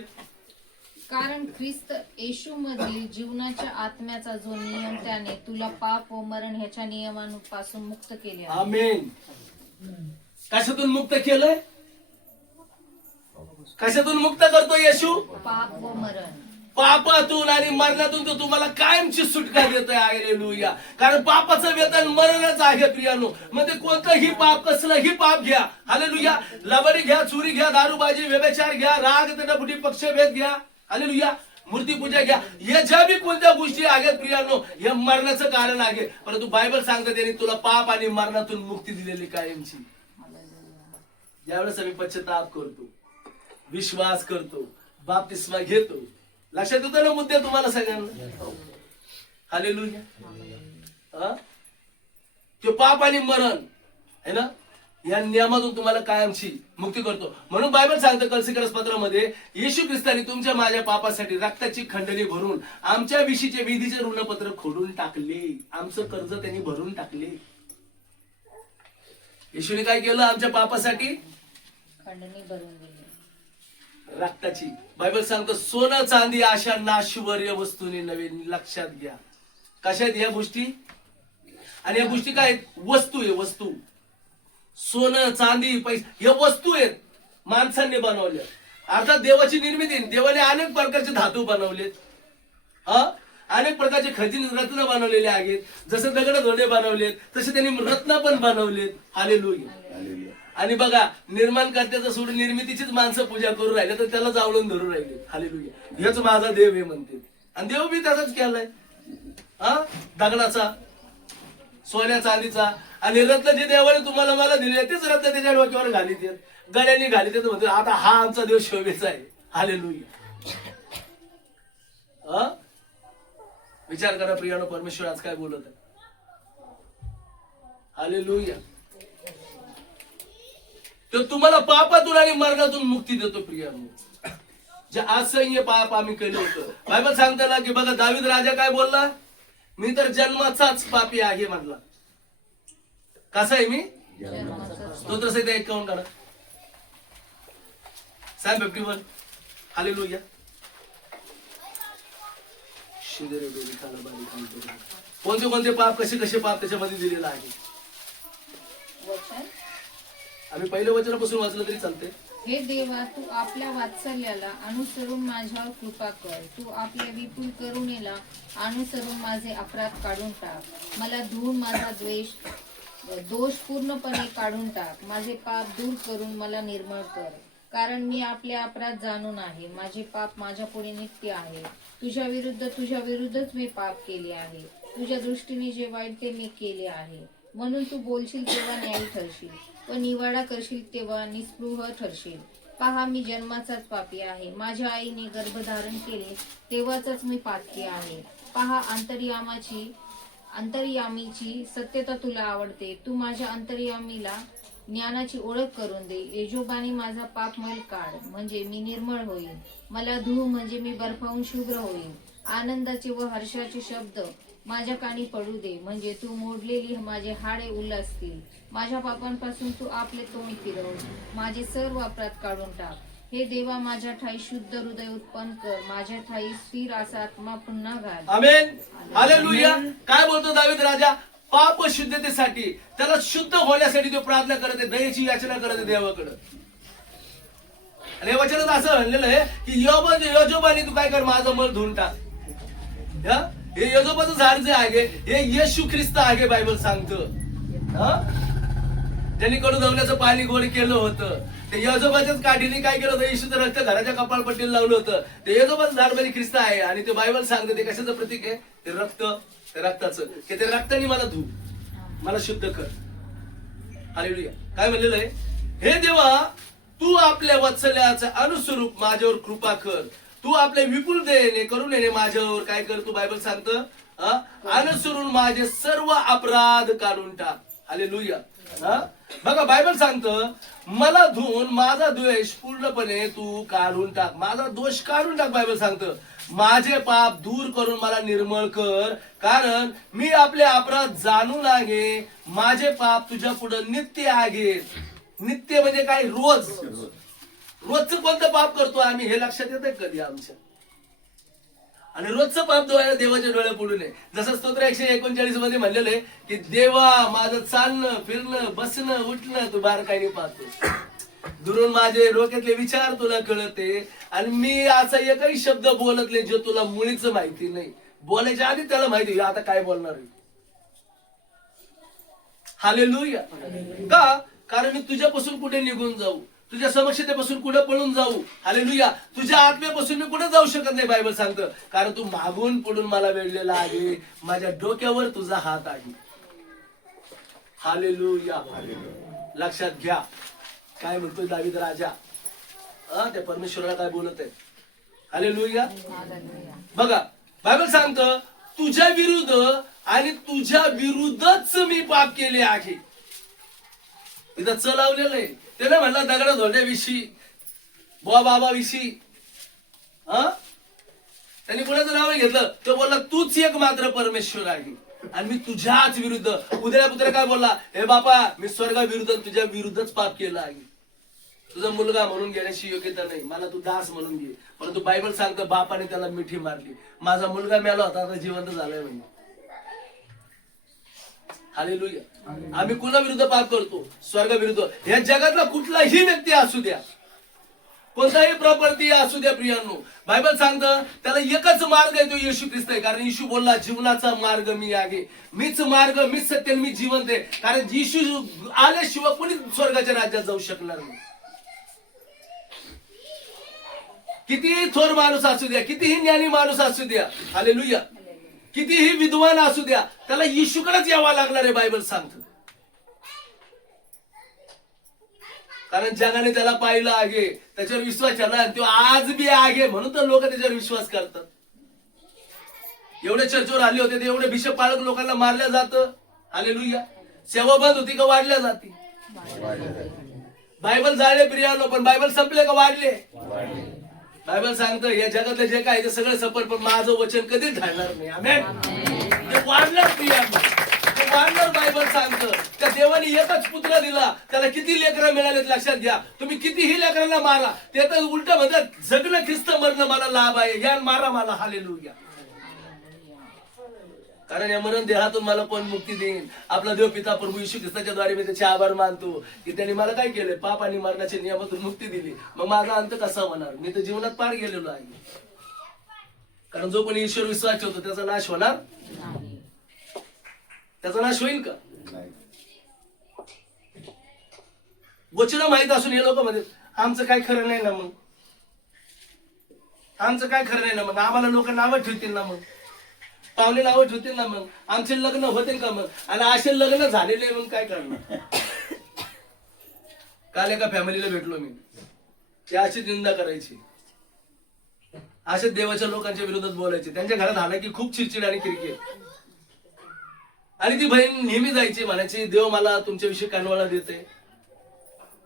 कारण ख्रिस्त येशू मधील जीवनाच्या आत्म्याचा जो नियम त्याने तुला पाप व मरण ह्याच्या नियमांपासून मुक्त केले आहे. आमेन. कशातून मुक्त केलंय. कशातून मुक्त करतो येशू. पाप व मरण. पापातून आणि मरणातून तो तुम्हाला कायमची सुटका देतोय. हालेलुया. कारण पापाचं वेतन मरणच आहे प्रियानो. मग ते कोणतंही पाप, कसलंही पाप घ्या. हालेलुया. लबाडी घ्या, चोरी घ्या, दारूबाजी, व्यभिचार घ्या, राग, तडफुटी, पक्षभेद घ्या. हालेलुया. मूर्तीपूजा घ्या. या ज्या बी कोणत्या गोष्टी आहेत प्रियानो हे मरणाचं कारण आहे. परंतु बायबल सांगतं त्यांनी तुला पाप आणि मरणातून मुक्ती दिलेली कायमची. ज्यावेळेस आम्ही पश्चाताप करतो, विश्वास करतो, बाप्तिस्मा घेतो. लक्षात येतो ना मुद्दे तुम्हाला सगळ्यांना. हालेलुया. ते पाप आणि मरण है ना या नियमातून तुम्हाला कायमची मुक्ती करतो. म्हणून बायबल सांगतं कलसीकरस पत्रामध्ये येशू ख्रिस्ताने तुमच्या माझ्या पापासाठी रक्ताची खंडणी भरून आमच्या विषयीचे विधीचे ऋणपत्र खोडून टाकले. आमचं कर्ज त्यांनी भरून टाकले. येशूने काय केलं आमच्या पापासाठी. खंडणी भरून दिली. रक्ताची. बायबल सांगतो सोनं चांदी अशा नाशवर्य वस्तूने नवे. लक्षात घ्या कशात या गोष्टी. आणि या गोष्टी काय आहेत. वस्तू आहे. वस्तू. सोनं चांदी पैसे या वस्तू आहेत माणसांनी बनवल्या. अर्थात देवाची निर्मिती. देवाने अनेक प्रकारचे धातू बनवलेत. अनेक प्रकारचे खजिने रत्न बनवलेले आहेत. जसे दगड धोडे बनवलेत तसे त्यांनी रत्न पण बनवलेत. हालेलुया. आणि बघा निर्माणकर्त्याचं सोडून निर्मितीचीच माणसं पूजा करून राहिले तर त्याला जावळून धरून राहिले. हालेलुया. हेच माझा देव हे म्हणते. आणि देव बी तसाच केलाय. दगडाचा, सोन्या चांदीचा. आणि रत्न जे देवाने तुम्हाला मला दिले तेच रत्न त्याच्या डोक्यावर घालीत, गळ्याने घालीत. म्हणतो आता हा आमचा देव शोभेचा आहे. हालेलुया. विचार करा प्रियानो परमेश्वर आज काय बोलत आहे. हालेलुया. तो तुम्हाला पापातून आणि मरणातून मुक्ती देतो प्रियानो. जे असह्य पाप आम्ही केलं होतं. बायबल सांगताना की बघा दावीद राजा काय बोलला. मी तर जन्माचाच पापी आहे म्हणला. कसा आहे मी. स्तोत्र संहिता 51 काढा. Psalm 51. हालेलुया. कोणते कोणते पाप कसे कसे पाप त्याच्यामध्ये दिलेलं आहे. वचन आम्ही पहिल्या वचनापासून वाचलं तरी चालते. हे देवा, तू आपल्या वात्सल्याला अनुसरून माझ्यावर कृपा कर. तू आपल्या विपुल करुणेला अनुसरून माझे अपराध काढून टाक. मला धुवून माझा दोष पूर्णपणे काढून टाक. माझे पाप दूर करून मला निर्मळ कर. कारण मी आपले अपराध जाणून आहे. माझे पाप माझ्या पुढे नित्य आहे. तुझ्या विरुद्धच मी पाप केले आहे. तुझ्या दृष्टीने जे वाईट ते मी केले आहे. म्हणून तू बोलशील तेव्हा न्यायी ठरशील व निवाडा करशील तेव्हा निस्पृह ठरशील. पहा, मी जन्माचाच पापी आहे. माझ्या आईने गर्भधारण केले तेव्हाच मी पातकी आहे. पहा, अंतर्यामीची सत्यता तुला आवडते. तू माझ्या अंतर्यामीला ज्ञानाची ओळख करून दे. यजोबाने माझा पापमय काढ, म्हणजे मी निर्मळ होईल. मला धुव, म्हणजे मी बर्फाहून शुभ्र होईल. आनंदाचे व हर्षाचे शब्द माझ्या कानी पडू दे, म्हणजे तू मोडलेली माझे हाडे उल्हासतील. माझ्या पापांपासून तू आपले तोंड फिरव. माझे सर्व अपराध काढून टाक. हे देवा, माझ्या ठाई शुद्ध हृदय उत्पन्न कर. माझ्या ठाई स्थिर असा आत्मा पुन्हा घाल. आमेन. हालेलुया. काय बोलतो दावीद राजा? पाप शुद्धतेसाठी, त्याला शुद्ध होण्यासाठी तो प्रार्थना करत आहे, दयेची याचना करत आहे देवाकडे. आणि या वचनात असं म्हणलेलं आहे की योजोबाने तू काय कर, माझं मल धुवून टाक. हे योजोबाचं झाड जे आहे हे येशू ख्रिस्त आहे, बायबल सांगतं. ज्यांनी कडू धवल्याचं पाणी गोड केलं होतं, ते योजोबाच्याच काठीने काय केलं होतं, येशूचं रक्त घराच्या कपाळपट्टीला लावलं होतं. ते योजोबाचं झाड म्हणजे ख्रिस्त आहे. आणि ते बायबल सांगतं ते कशाचं प्रतीक आहे? ते रक्त, ते रक्ताचं, की ते रक्ताने मला धु, मला शुद्ध कर. हालेलुया. काय म्हणलेलं आहे? हे देवा, तू आपल्या वात्सल्याचं अनुस्वरूप माझ्यावर कृपा कर. तू आपल्या विपुल दयेने करुणेने माझ्यावर काय कर, तू बायबल सांगतं, अनुसरून माझे सर्व अपराध काढून टाक. हालेलुया. बघा, बायबल सांगतं, मला धुवून माझा द्वेष पूर्णपणे तू काढून टाक. माझा दोष काढून टाक. बायबल सांगतं, माझे पाप दूर करून मला निर्मळ कर. कारण मी आपले अपराध जाणून आहे. माझे पाप तुझ्या पुढे नित्य आहे. नित्य म्हणजे काय? रोज. रोजचं कोणतं पाप करतो आम्ही हे लक्षात येतं कधी आमच्या? आणि रोजचं पाप धुवायला देवाच्या डोळ्या पडू नये. जसं स्तोत्र 139 मध्ये म्हणलेलं आहे की देवा, माझं चालणं फिरणं बसणं उठणं तू बारकाईने पाहतो. दुरून माझे डोक्यातले विचार तुला कळते. आणि मी असा एकही शब्द बोलत नाही जो तुला मुळीच माहिती नाही. बोलायच्या आधी त्याला माहिती आता काय बोलणार आहे. हालेलुया. का? कारण मी तुझ्यापासून कुठे निघून जाऊ, तुझ्या समक्षतेपासून कुठे पळून जाऊ. हालेलुया. तुझ्या आत्म्यापासून मी कुठे जाऊ शकत नाही. बायबल सांगतं, कारण तू मागून पुढून मला वेढलेला आहे. माझ्या डोक्यावर तुझा हात आहे. हालेलुया. लक्षात घ्या काय म्हणतोय दावीद राजा. त्या परमेश्वराला काय बोलत आहे. हालेलुया. बघा, बायबल सांगतं, तुझ्या विरुद्ध आणि तुझ्या विरुद्धच मी पाप केले आहे. इथं चलावलेलं आहे. त्याने म्हणला दगड धोंड्याविषयी, बुवा बाबाविषयी. त्यांनी कोणाचं नाव घेतलं? तो बोलला, तूच एक मात्र परमेश्वर आहे आणि मी तुझ्याच विरुद्ध. उद्या पुत्र काय बोलला? हे बापा, मी स्वर्गाविरुद्ध तुझ्या विरुद्धच पाप केलं आहे. तुझा मुलगा म्हणून घेण्याची योग्यता नाही, मला तू दास म्हणून घे. परंतु बायबल सांगतं, बापाने त्याला मिठी मारली. माझा मुलगा मेला होता, आता जिवंत झालाय म्हणजे. हालेलुया. आम्ही कुणाविरुद्ध पाप करतो? स्वर्गाविरुद्ध. या जगातला कुठलाही व्यक्ती असू द्या, कोणताही प्रॉपर्टी असू द्या प्रियांनो, बायबल सांगतं त्याला एकच मार्ग आहे, तो येशू ख्रिस्त आहे. कारण येशू बोलला, जीवनाचा मार्ग मी आहे, मीच मार्ग, मीच सत्य, मी जिवंत आहे. कारण येशू आल्याशिवाय कोणी स्वर्गाच्या राज्यात जाऊ शकणार नाही. कितीही थोर माणूस असू द्या, कितीही ज्ञानी माणूस असू द्या, हालेलुया, कितीही विद्वान असू द्या, त्याला येशूकडेच यावं लागणार आहे. बायबल सांगतं, कारण जगाने त्याला पाहिलं आहे, त्याच्यावर विश्वास ठेवला, तो आज बी आहे, म्हणून तर लोक त्याच्यावर विश्वास करतात. एवढे चर्चेवर आले होते, एवढे भिषक पाळक लोकांना मारल्या जातं. हालेलुया. सेवा बंद होती का वाढल्या जाती? बायबल जाळले प्रियानो, पण बायबल संपले का वाढले? बायबल सांगतं या जगातलं जे काय ते सगळं सफल, पण माझं वचन कधीच ढाळणार नाही. आमेन. ते वाढणार प्रियानो, ते वाढणार. बायबल सांगतं त्या देवाने एकच पुत्र दिला, त्याला किती लेकरं मिळालेत लक्षात घ्या. तुम्ही कितीही लेकरांना मारा, ते तर उलट म्हणतात जगणं ख्रिस्त मरणं मला लाभ आहे, या मारा मला. हालेलुया. कारण या मरण देहातून मला कोण मुक्ती देईन? आपला देव पिता प्रभू येशू ख्रिस्ताच्या द्वारे मी त्याचे आभार मानतो की त्यांनी मला काय केलंय, पाप आणि मरणाच्या नियमातून मुक्ती दिली. मग माझा अंत कसा होणार? मी तर जीवनात पार गेलेलो आहे. कारण जो कोणी ईश्वर विश्वास ठेवतो त्याचा नाश होणार, नाही. त्याचा नाश होईल का? नाही. वचन माहित असून हे लोक म्हणतात आमचं काय खरं नाही ना, मग आमचं काय खरं नाही ना, मग आम्हाला लोक नावं ठेवतील ना, मग पाहुणे नावं ठेवतील ना, मग आमचे लग्न होतील का? मग आणि असे लग्न झालेले मग काय करणार? काल एका फॅमिलीला भेटलो मी, ते अशी निंदा करायची, असे देवाच्या लोकांच्या विरोधात बोलायचे. त्यांच्या घरात आला की खूप चिडचिड आणि क्रिकेट. आणि ती बहीण नेहमी जायची, म्हणायची देव मला तुमच्याविषयी कानवाळा देते,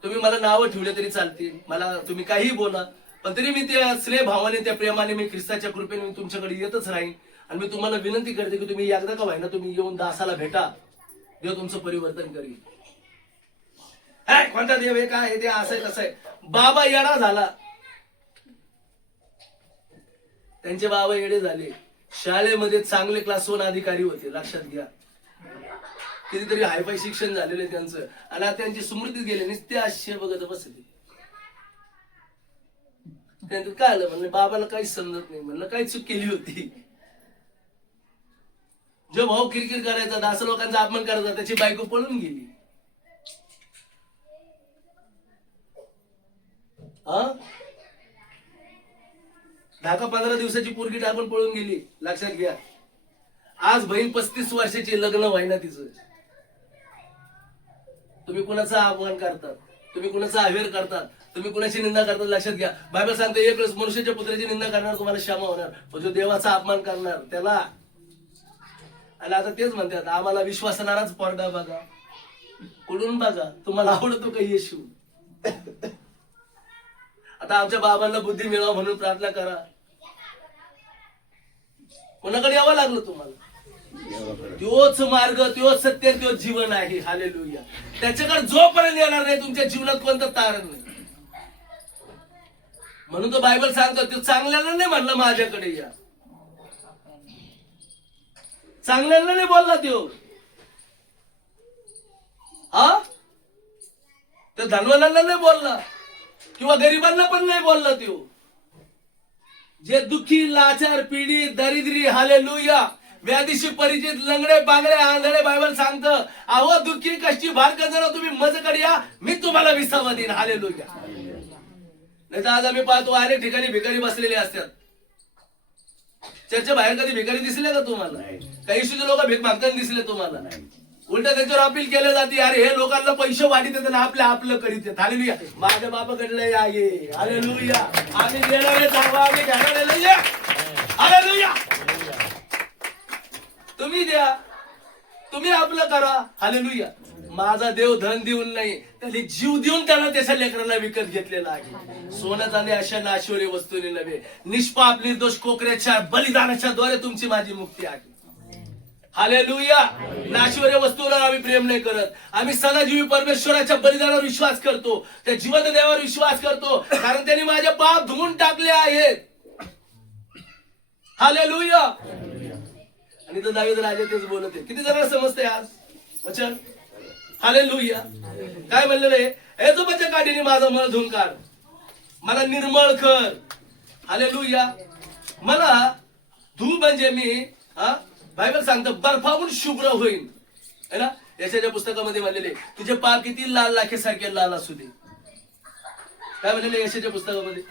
तुम्ही मला नावं ठेवले तरी चालतील, मला तुम्ही काहीही बोला, पण तरी मी त्या स्नेह भावाने, त्या प्रेमाने, मी ख्रिस्ताच्या कृपेने मी तुमच्याकडे येतच राहीन. आणि मी तुम्हाला विनंती करते की तुम्ही एकदा का व्हायना तुम्ही येऊन दासाला भेटा, देव तुमचं परिवर्तन करील. कोणता देव आहे, काय आहे ते, असं आहे तसं आहे. बाबा येडा झाला, त्यांचे बाबा येडे झाले. शाळेमध्ये चांगले क्लास 1 अधिकारी होते, लक्षात घ्या. कितीतरी हायफाय शिक्षण झालेले त्यांचं, आणि आता त्यांची स्मृती गेले नुसते आश्चर्य बघत बसले. त्यानंतर काय आलं, म्हणलं बाबाला काहीच समजत नाही. म्हणलं काही चूक केली होती. जो भाऊ किरकिर करायचा, दास लोकांचा अपमान करायचा, त्याची बायको पळून गेली. हा 10-15 दिवसाची पोरगी टाकून पळून गेली, लक्षात घ्या. आज बहीण 35 वर्षाची, लग्न व्हायना तिचं. तुम्ही कुणाचा अपमान करतात, तुम्ही कुणाचा अवेअर करतात, तुम्ही कुणाची निंदा करतात, लक्षात घ्या. बायबल सांगते एक वेळेस मनुष्याच्या पुत्राची निंदा करणार तुम्हाला क्षमा होणार, पण जो देवाचा अपमान करणार त्याला. आणि आता तेच म्हणतात आम्हाला विश्वासणाराच पोरगा बघा. कुठून बघा? तुम्हाला आवडतो का येशू? आता आमच्या बाबांना बुद्धी मिळावा म्हणून प्रार्थना करा. कोणाकडे यावं लागलं तुम्हाला? तोच मार्ग, तोच सत्य, तोच जीवन आहे. हालेलुया. त्याच्याकडे जोपर्यंत येणार नाही तुमच्या जीवनात कोणतं तारण नाही. म्हणून तो बायबल सांगतो तो चांगल्याला नाही म्हणलं माझ्याकडे या, चांगल्याला नाही बोलला तो. हा तो धनवानांना नाही बोलला किंवा गरिबांना पण नाही बोलला तो. जे दुःखी, लाचार, पीडित, दरिद्री, हालेलुया, व्याधीशी परिचित, लंगडे, बांगडे, आंधळे, बायबल सांगतं अहो दुःखी कष्टी भारकर जरा तुम्ही माझ्याकडे या, मी तुम्हाला विसावा देईन. हालेलुया. नाही तर आज आम्ही पाहतो अनेक ठिकाणी भिकारी बसलेले असतात. चर्चेच्या बाहेर कधी भिकारी दिसले का तुम्हाला? काही सुद्धा लोक भीक मागताना दिसले तुम्हाला? उलट त्याच्यावर अपील केले जाते, अरे हे लोकांना पैसे वाढीत येतात आपलं आपलं करीत येत. हालेलुया. माझ्या बापाकडलं आहे. हालेलुया. आम्ही देणारे चांगला, आम्ही घेणारे नाहीये. हालेलुया. तुम्ही द्या, तुम्ही आपलं करा. हालेलुया. माझा देव धन देऊन नाही, त्याने जीव देऊन त्याला त्याच्या लेकराला विकत घेतलेला आहे. सोनं चांदी अशा नाशवरी वस्तूने नव्हे, निष्पाप निर्दोष कोकऱ्याच्या बलिदानाच्या द्वारे तुमची माझी मुक्ती आहे. हालेलुया. नाशवरी वस्तूला आम्ही प्रेम नाही करत, आम्ही सदाजीवी परमेश्वराच्या बलिदानावर विश्वास करतो, त्या जिवंत देवावर विश्वास करतो, कारण त्यांनी माझे पाप धुवून टाकले आहेत. हालेलुया. आणि तो दावीद राजा तेच बोलत आहे. किती जणांना समजते आज वचन? हालेलुया. काय म्हणलेलं आहे? हे तुझ्या काठीने माझा मळ धुवून काढ, मला निर्मळ कर. हालेलुया. मला धू म्हणजे मी बायबल सांगतं बर्फाहून शुभ्र होईल, है ना. यशाच्या पुस्तकामध्ये म्हणलेले तुझे पाप किती लाल लाखेसारखे लाल असू दे. काय म्हणलेले यशाच्या पुस्तकामध्ये?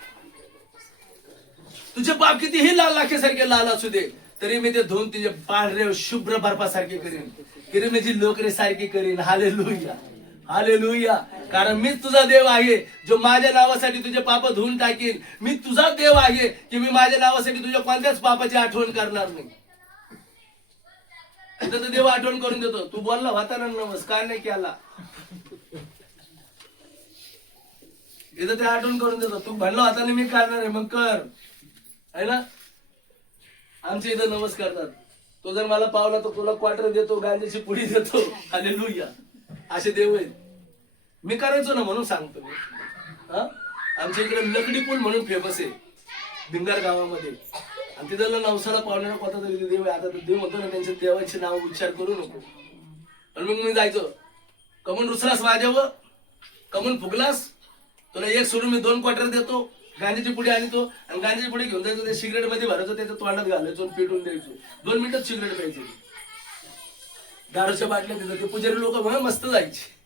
तुझे पाप कितीही लाल लाखेसारखे लाल असू दे, तरी मी ते धुवून तुझे पांढरे शुभ्र बर्फासारखे करीन, किरमेची लोकरी सारखी करीन. हालेलुया. हालेलुया. कारण मी तुझा देव आहे जो माझ्या नावासाठी तुझे पाप धुवून टाकीन. मी तुझा देव आहे की मी माझ्या नावासाठी तुझ्या कोणत्याच पापाची आठवण करणार नाही. तर देव आठवण करून देतो. तू बोलला होता ना नमस्कार नाही केला, इथं ते आठवण करून देतो. तू म्हणला होता ना मी करणार आहे, मग कर, है ना. आमच्या इथं नमस्कार करतात. तो जर मला पावला तर तुला क्वार्टर देतो, गांजाची पुडी देतो. हालेलुया. असे देव आहेत. मी करायचो ना म्हणून सांगतो मी. आमच्या इकडे लकडी पूल म्हणून फेमस आहे भिंगार गावामध्ये. आणि तिथला नवसाला पावण्याला कोणता तरी देव आहे. आता तो देव म्हणतो ना त्यांच्या देवाचे नाव उच्चार करू नको. पण मग मी जायचो, कमून रुसलास माझ्यावर, कमून फुगलास, तुला एक सोडून मी 2 क्वार्टर देतो. गांधीची पुढे आणतो आणि गांधीची पुढे घेऊन जायचो, ते सिगरेट मध्ये भरायचो, त्याच्या तोंडात घालायचो आणि पेटून द्यायचो. 2 मिनिटात सिगरेट प्यायचे. दारूच्या बाटल्या तिथं ते पुजारी लोक म्हणून मस्त जायचे.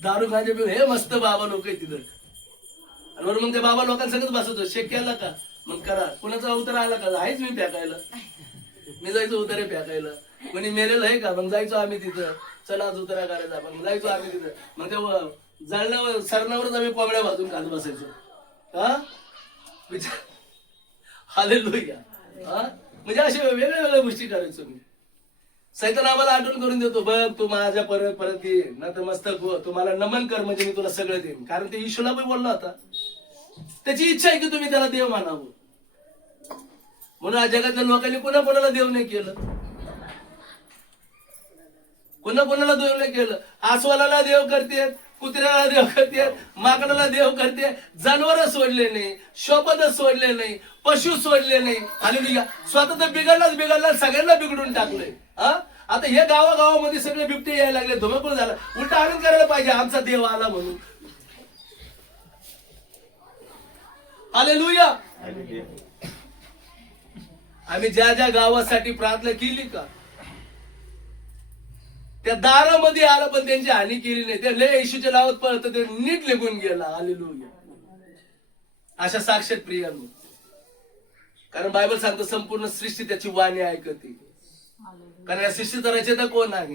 दारू गांजे पिऊन हे मस्त बाबा लोक आहे तिथं. आणि बरोबर मग ते बाबा लोकांसंगच बसवतो. शेक केला का मग करा, कुणाचा उतार आला का आहेच मी प्याकायला. मी जायचो उतारे प्याकायला. कोणी मेलेलं आहे का मग जायचो आम्ही तिथं, चला आज उतारा करायचा. मग जायचो आम्ही तिथं. मग ते जाळण्यावर सरणावरच आम्ही कोंबड्या भाजून खात बसायचो. हा विचार, हालेलुया. हा म्हणजे अशा वेगळ्या वेगळ्या गोष्टी करायचो मी. सैतान आम्हाला आठवण करून देतो, बघ तू माझ्या परत परत ये ना तर मस्तक हो, तू मला नमन कर म्हणजे मी तुला सगळं देईन. कारण ते ईशूला पण बोलला होता, त्याची इच्छा आहे की तुम्ही त्याला देव मानावं. म्हणून आज जगातल्या लोकांनी कोणा कोणाला देव नाही केलं, कोणा कोणाला देव नाही केलं. आसवाला देव करते, कुत्र्याला देव करते, माकडाला देव करते, जनावर सोडले नाही, शोपदच सोडले नाही, पशु सोडले नाही. हालेलुया. स्वतः तर बिघडला, सगळ्यांना बिघडून टाकलंय. हा आता हे गावागावामध्ये सगळे बिबटे यायला लागले, धुमाकूळ झाला. उलटा आनंद करायला पाहिजे आमचा देव आला म्हणून. हालेलुया. आम्ही ज्या ज्या गावासाठी प्रार्थना केली का त्या दारामध्ये आला पण त्यांची हानी केली नाही. ते लय येशूच्या नावात पळत ते नीट निघून गेला. हालेलुया. अशा साक्षात प्रियांनो, कारण बायबल सांगतं संपूर्ण सृष्टी त्याची वाणी ऐकते. कारण या सृष्टीचा रचयिता कोण आहे?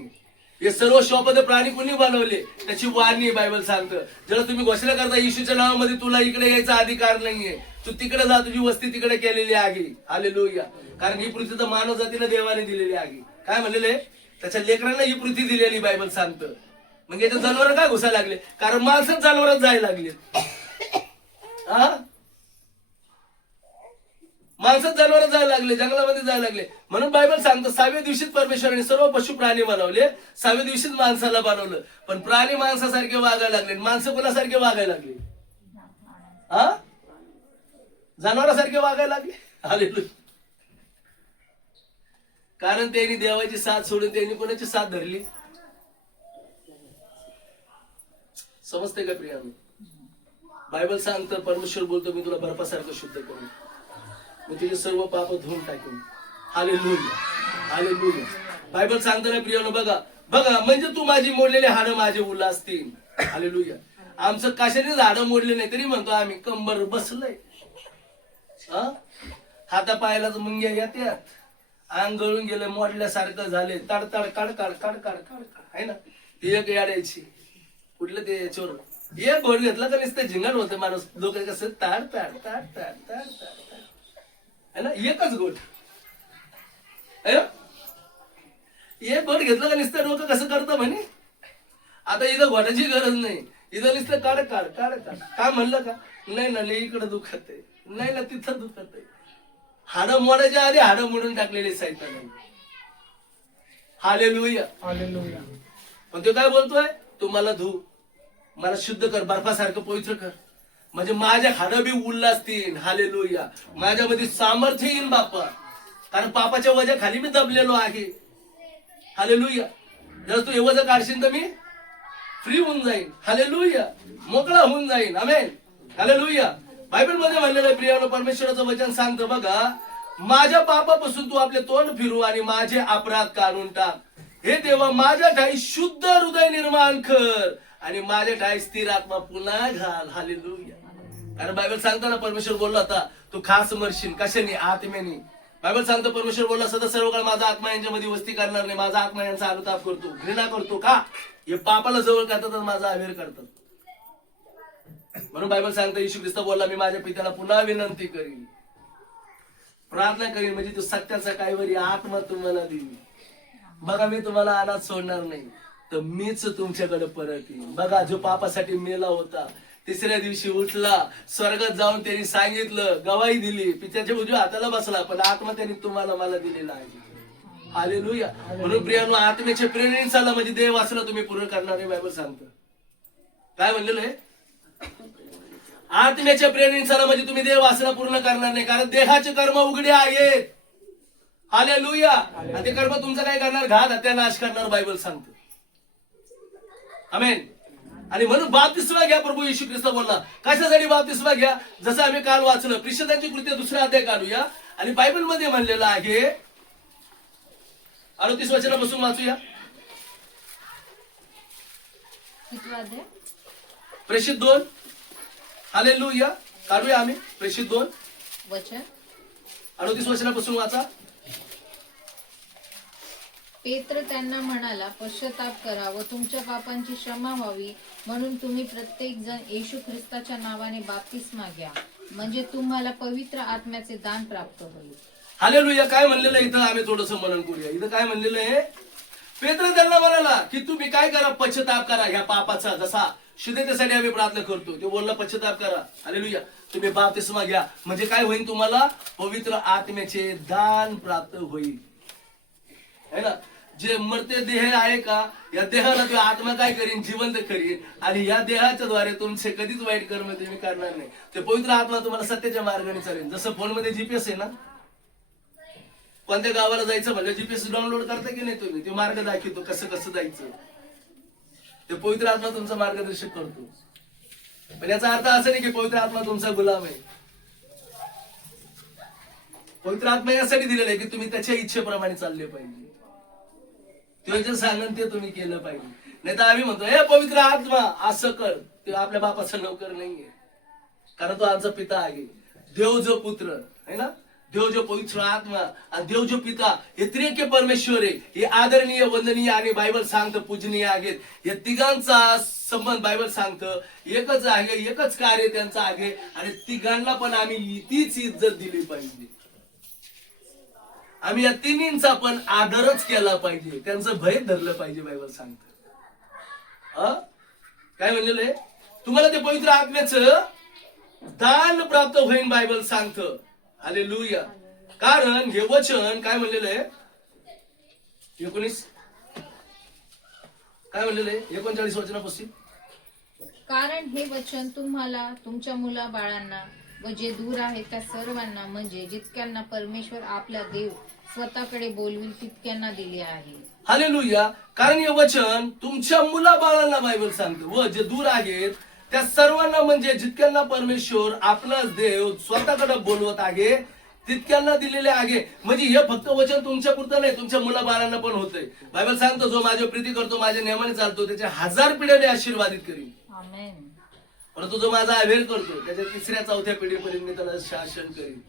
हे सर्व शोभद प्राणी कोणी बनवले? त्याची वाणी बायबल सांगतं. जेव्हा तुम्ही घोषणा करता येशूच्या नावामध्ये तुला इकडे यायचा अधिकार नाहीये, तू तिकडे जा, तुझी वस्ती तिकडे केलेली आहे. हालेलुया. कारण ही पृथ्वी तर मानव जातीला देवाने दिलेली आहे. काय म्हणलेले? त्याच्या लेकरांना ही पृथ्वी दिलेली बायबल सांगतं. मग याच्या जनावर काय घुसायला लागले? कारण माणसं जनावरात जायला लागले. हा माणसात जनावर जायला लागले, जंगलामध्ये जायला लागले. म्हणून बायबल सांगतं 6व्या दिवशीच परमेश्वराने सर्व पशु प्राणी बनवले, 6व्या दिवशीच माणसाला बनवलं. पण प्राणी माणसासारखे वागायला लागले, माणसं कोणासारखे वागायला लागले? हा जनावरासारखे वागायला लागले. हालेलुया. कारण त्यांनी देवाची साथ सोडून त्यांनी कोणाची साथ धरली? समजते का प्रियानो? बायबल सांगतं, परमेश्वर बोलतो, मी तुला बर्फासारखं शुद्ध करून मी तुझे सर्व पाप धुवून टाकेन. हालेलुया. हालेलुया. बायबल सांगतं ना प्रियानो, बघा बघा, म्हणजे तू माझी मोडलेली हाडं माझे उल्हासतील. हालेलुया. आमचं कशानेच हाडं मोडले नाही तरी म्हणतो आम्ही कंबर बसलंय. हाता पायालाच मुंग्या येत्यात, अंग गळून गेलं, मोडल्यासारखं झाले, तडतड काढ काढ काढ काढ काढ आहे ना. ती एक याडायची कुठलं ते चोर, एक घोड घेतला का नुसतं झिंगाट होतं माणूस. लोक कसं ताड ताड ताड ताड ताड ताड है ना. एकच गोट आहे ना. एक गोट घेतलं का नुसतं लोक कसं करतं म्हणे. आता इथं घोटाची गरज नाही, इथं नुसतं काढ काढ काढ काढ. काय म्हणलं का? नाही ना, लय इकडं दुखत आहे, नाही ना तिथं दुखत आहे. हाडं मोडायच्या आधी हाडं मोडून टाकलेले सैतानाने. हालेलुया. हालेलुया. पण तो काय बोलतोय? तू मला धू, मला शुद्ध कर, बर्फासारखं पवित्र कर, म्हणजे माझ्या हाडं बी उल्हासतील. हालेलुया. माझ्यामध्ये सामर्थ्य येईल बापा, कारण पापाच्या वजा खाली मी दबलेलो आहे. हालेलुया. जर तू हे वजन काढशील तर मी फ्री होऊन जाईन. हालेलुया. मोकळा होऊन जाईन. आमेन. हालेलुया. बायबल मध्ये म्हणलेलं आहे प्रियानो, परमेश्वराचं वचन सांगतं बघा, माझ्या पापापासून तू आपले तोंड फिरू आणि माझे अपराध काढून टाक. हे देवा, माझ्या ठाई शुद्ध हृदय निर्माण कर आणि माझ्या ठाई स्थिर आत्मा पुन्हा घाल. हालेलुया. कारण बायबल सांगतो ना, परमेश्वर बोलला होता तू खास मरशील. कशाने? आत्म्याने. बायबल सांगतो, परमेश्वर बोलला सदा सर्व काळ माझा आत्मा यांच्यामध्ये वस्ती करणार नाही. माझा आत्मा यांचा अनुताप करतो, घृणा करतो. का? हे पापाला जवळ करतात आणि माझा अवेर करतात. म्हणून बायबल सांगतो, येशू ख्रिस्त बोलला, मी माझ्या पित्याला पुन्हा विनंती करीन, प्रार्थना करीन, म्हणजे तू सत्याचा काहीवरी आत्मा तुम्हाला देईन. बघा, मी तुम्हाला अनाथ सोडणार नाही, तर मीच तुमच्याकडे परत येईन. बघा, जो पापासाठी मेला होता, 3ऱ्या दिवशी उठला, स्वर्गात जाऊन त्यांनी सांगितलं, गवाही दिली, पित्याच्या उजव्या हाताला बसला, पण आत्मा त्यांनी तुम्हाला मला दिलेला आहे. हालेलुया. म्हणून प्रियानो, आत्म्याच्या प्रेरणेने चालला म्हणजे देव वाचला तुम्ही पूर्ण करणार आहे. बायबल सांगतं काय म्हणलेलं आहे? आत्म्याच्या प्रेरणेनुसार म्हणजे तुम्ही देव वासना पूर्ण करणार नाही, कारण देहाचे कर्म उघडे आहेत. हालेलुया. आणि ते कर्म तुमचं काय करणार? घात हत्या नाश करणार, बायबल सांगतं. आमेन. आणि म्हणून बाप्तिस्मा घ्या. प्रभू येशू ख्रिस्त बोलला. कशासाठी बाप्तिस्मा घ्या? जसं आम्ही काल वाचलं, प्रिषदांची कृत्य 2 अध्याय काढूया. आणि बायबल मध्ये म्हणलेलं आहे, 38 वचनापासून वाचूया. कितवा अध्याय? प्रेषित 2. हालेलुया. काढूया आम्ही प्रेषित 2 वचन 38 वचनापासून वाचा. पेत्र त्यांना म्हणाला, पश्चाताप करा व तुमच्या पापांची क्षमा व्हावी, म्हणून तुम्ही प्रत्येक जण येशू ख्रिस्ताच्या नावाने बाप्तिस्मा घ्या, म्हणजे तुम्हाला पवित्र आत्म्याचे दान प्राप्त होईल. हालेलुया. काय म्हणलेलं आहे इथं? आम्ही थोडंसं मनन करूया. इथं काय म्हणलेलं आहे? पेत्र त्यांना म्हणाला की तुम्ही काय करा? पश्चाताप करा ह्या पापाचा. जसा शुद्धतेसाठी आम्ही प्रार्थना करतो, ते बोलला पश्चाताप करा. हालेलुया. तुम्ही बाप्तिस्मा घ्या, म्हणजे काय होईल? तुम्हाला पवित्र आत्म्याचे दान प्राप्त होईल. है ना? जे मरते देह आहे का, या देहाला तो आत्मा काय करीन? जिवंत करीन. आणि या देहाच्या द्वारे तुमचे कधीच वाईट कर्म तुम्ही करणार नाही. ते पवित्र आत्मा तुम्हाला सत्याच्या मार्गाने चालेल. जसं फोनमध्ये जीपीएस आहे ना, कोणत्या गावाला जायचं म्हणजे जीपीएस डाउनलोड करता की नाही तुम्ही? ते मार्ग दाखवतो कसं कसं जायचं. ते पवित्र आत्मा तुमचा मार्गदर्शक करतो. पण याचा अर्थ असा नाही की पवित्र आत्मा तुमचा गुलाम आहे. पवित्र आत्मा यासाठी दिलेला आहे की तुम्ही त्याच्या इच्छेप्रमाणे चालले पाहिजे. ते जे सांगन ते तुम्ही केलं पाहिजे. नाही तर आम्ही म्हणतो, हे पवित्र आत्मा असं कर. ते आपल्या बापाचा नोकर नाहीये, कारण तो आमचा पिता आहे. देव जो पुत्र है ना, देव जो पवित्र आत्मा आणि देव जो पिता, हे त्रिएक परमेश्वर आहे. हे आदरणीय, वंदनीय आणि बायबल सांगतं पूजनीय आहेत. या तिघांचा संबंध बायबल सांगतं एकच आहे, एकच कार्य त्यांचं आहे. आणि तिघांना पण आम्ही तीच इज्जत दिली पाहिजे. आम्ही या तिन्हींचा पण आदरच केला पाहिजे, त्यांचं भय धरलं पाहिजे. बायबल सांगतं काय म्हणलेलं आहे? तुम्हाला ते पवित्र आत्म्याचं दान प्राप्त होईल, बायबल सांगतं. हालेलुया. कारण हे वचन काय म्हणलेलं आहे? 19 काय म्हणलेलं आहे? 39 वचनापासून. कारण हे वचन तुम्हाला, तुमच्या मुलाबाळांना व जे दूर आहेत त्या सर्वांना, म्हणजे जितक्यांना परमेश्वर आपला देव स्वतःकडे बोलविल तितक्यांना दिले आहे. हालेलुया. कारण हे वचन तुमच्या मुलाबाळांना बायबल सांगतं, व जे दूर आहेत त्या सर्वांना, म्हणजे जितक्यांना परमेश्वर आपला देव स्वतःकडे बोलवत आहे तितक्यांना दिलेले आहे. म्हणजे हे फक्त वचन तुमच्या पुरतं नाही, तुमच्या मुलाबाळांना पण होतंय. बायबल सांगतो, जो माझ्या प्रीती करतो, माझ्या नियमाने चालतो, त्याच्या 1000 पिढ्याने आशीर्वादित करीन. आमेन. परंतु जो माझा अवेर करतो, त्याच्या 3ऱ्या 4थ्या पिढीपर्यंत मी त्याला शासन करीन.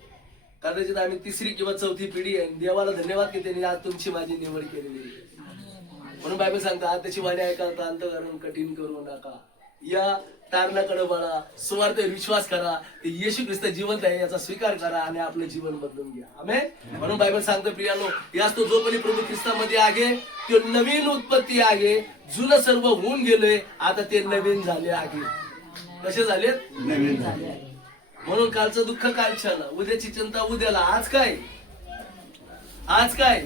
कदाचित आम्ही 3री किंवा 4थी पिढी आहे. देवाला धन्यवाद की त्यांनी आज तुमची माझी निवड केलेली आहे. म्हणून बायबल सांगता, आज त्याची वाणी ऐकायला अंतःकरण कठीण करू नका. या तारणाकडे वळा, सुवार्थ विश्वास करा, येशू ख्रिस्त जिवंत आहे याचा स्वीकार करा आणि आपलं जीवन बदलून घ्या. आमेन. म्हणून बायबल सांगतं, प्रियानो, याच तो जो कोणी प्रभू ख्रिस्तामध्ये आहे तो नवीन उत्पत्ती आहे. जुनं सर्व होऊन गेलंय, आता ते नवीन झाले आहे. कसे झालेत? नवीन झाले. म्हणून कालचं दुःख कालच्याला, उद्याची चिंता उद्याला. आज काय? आज काय?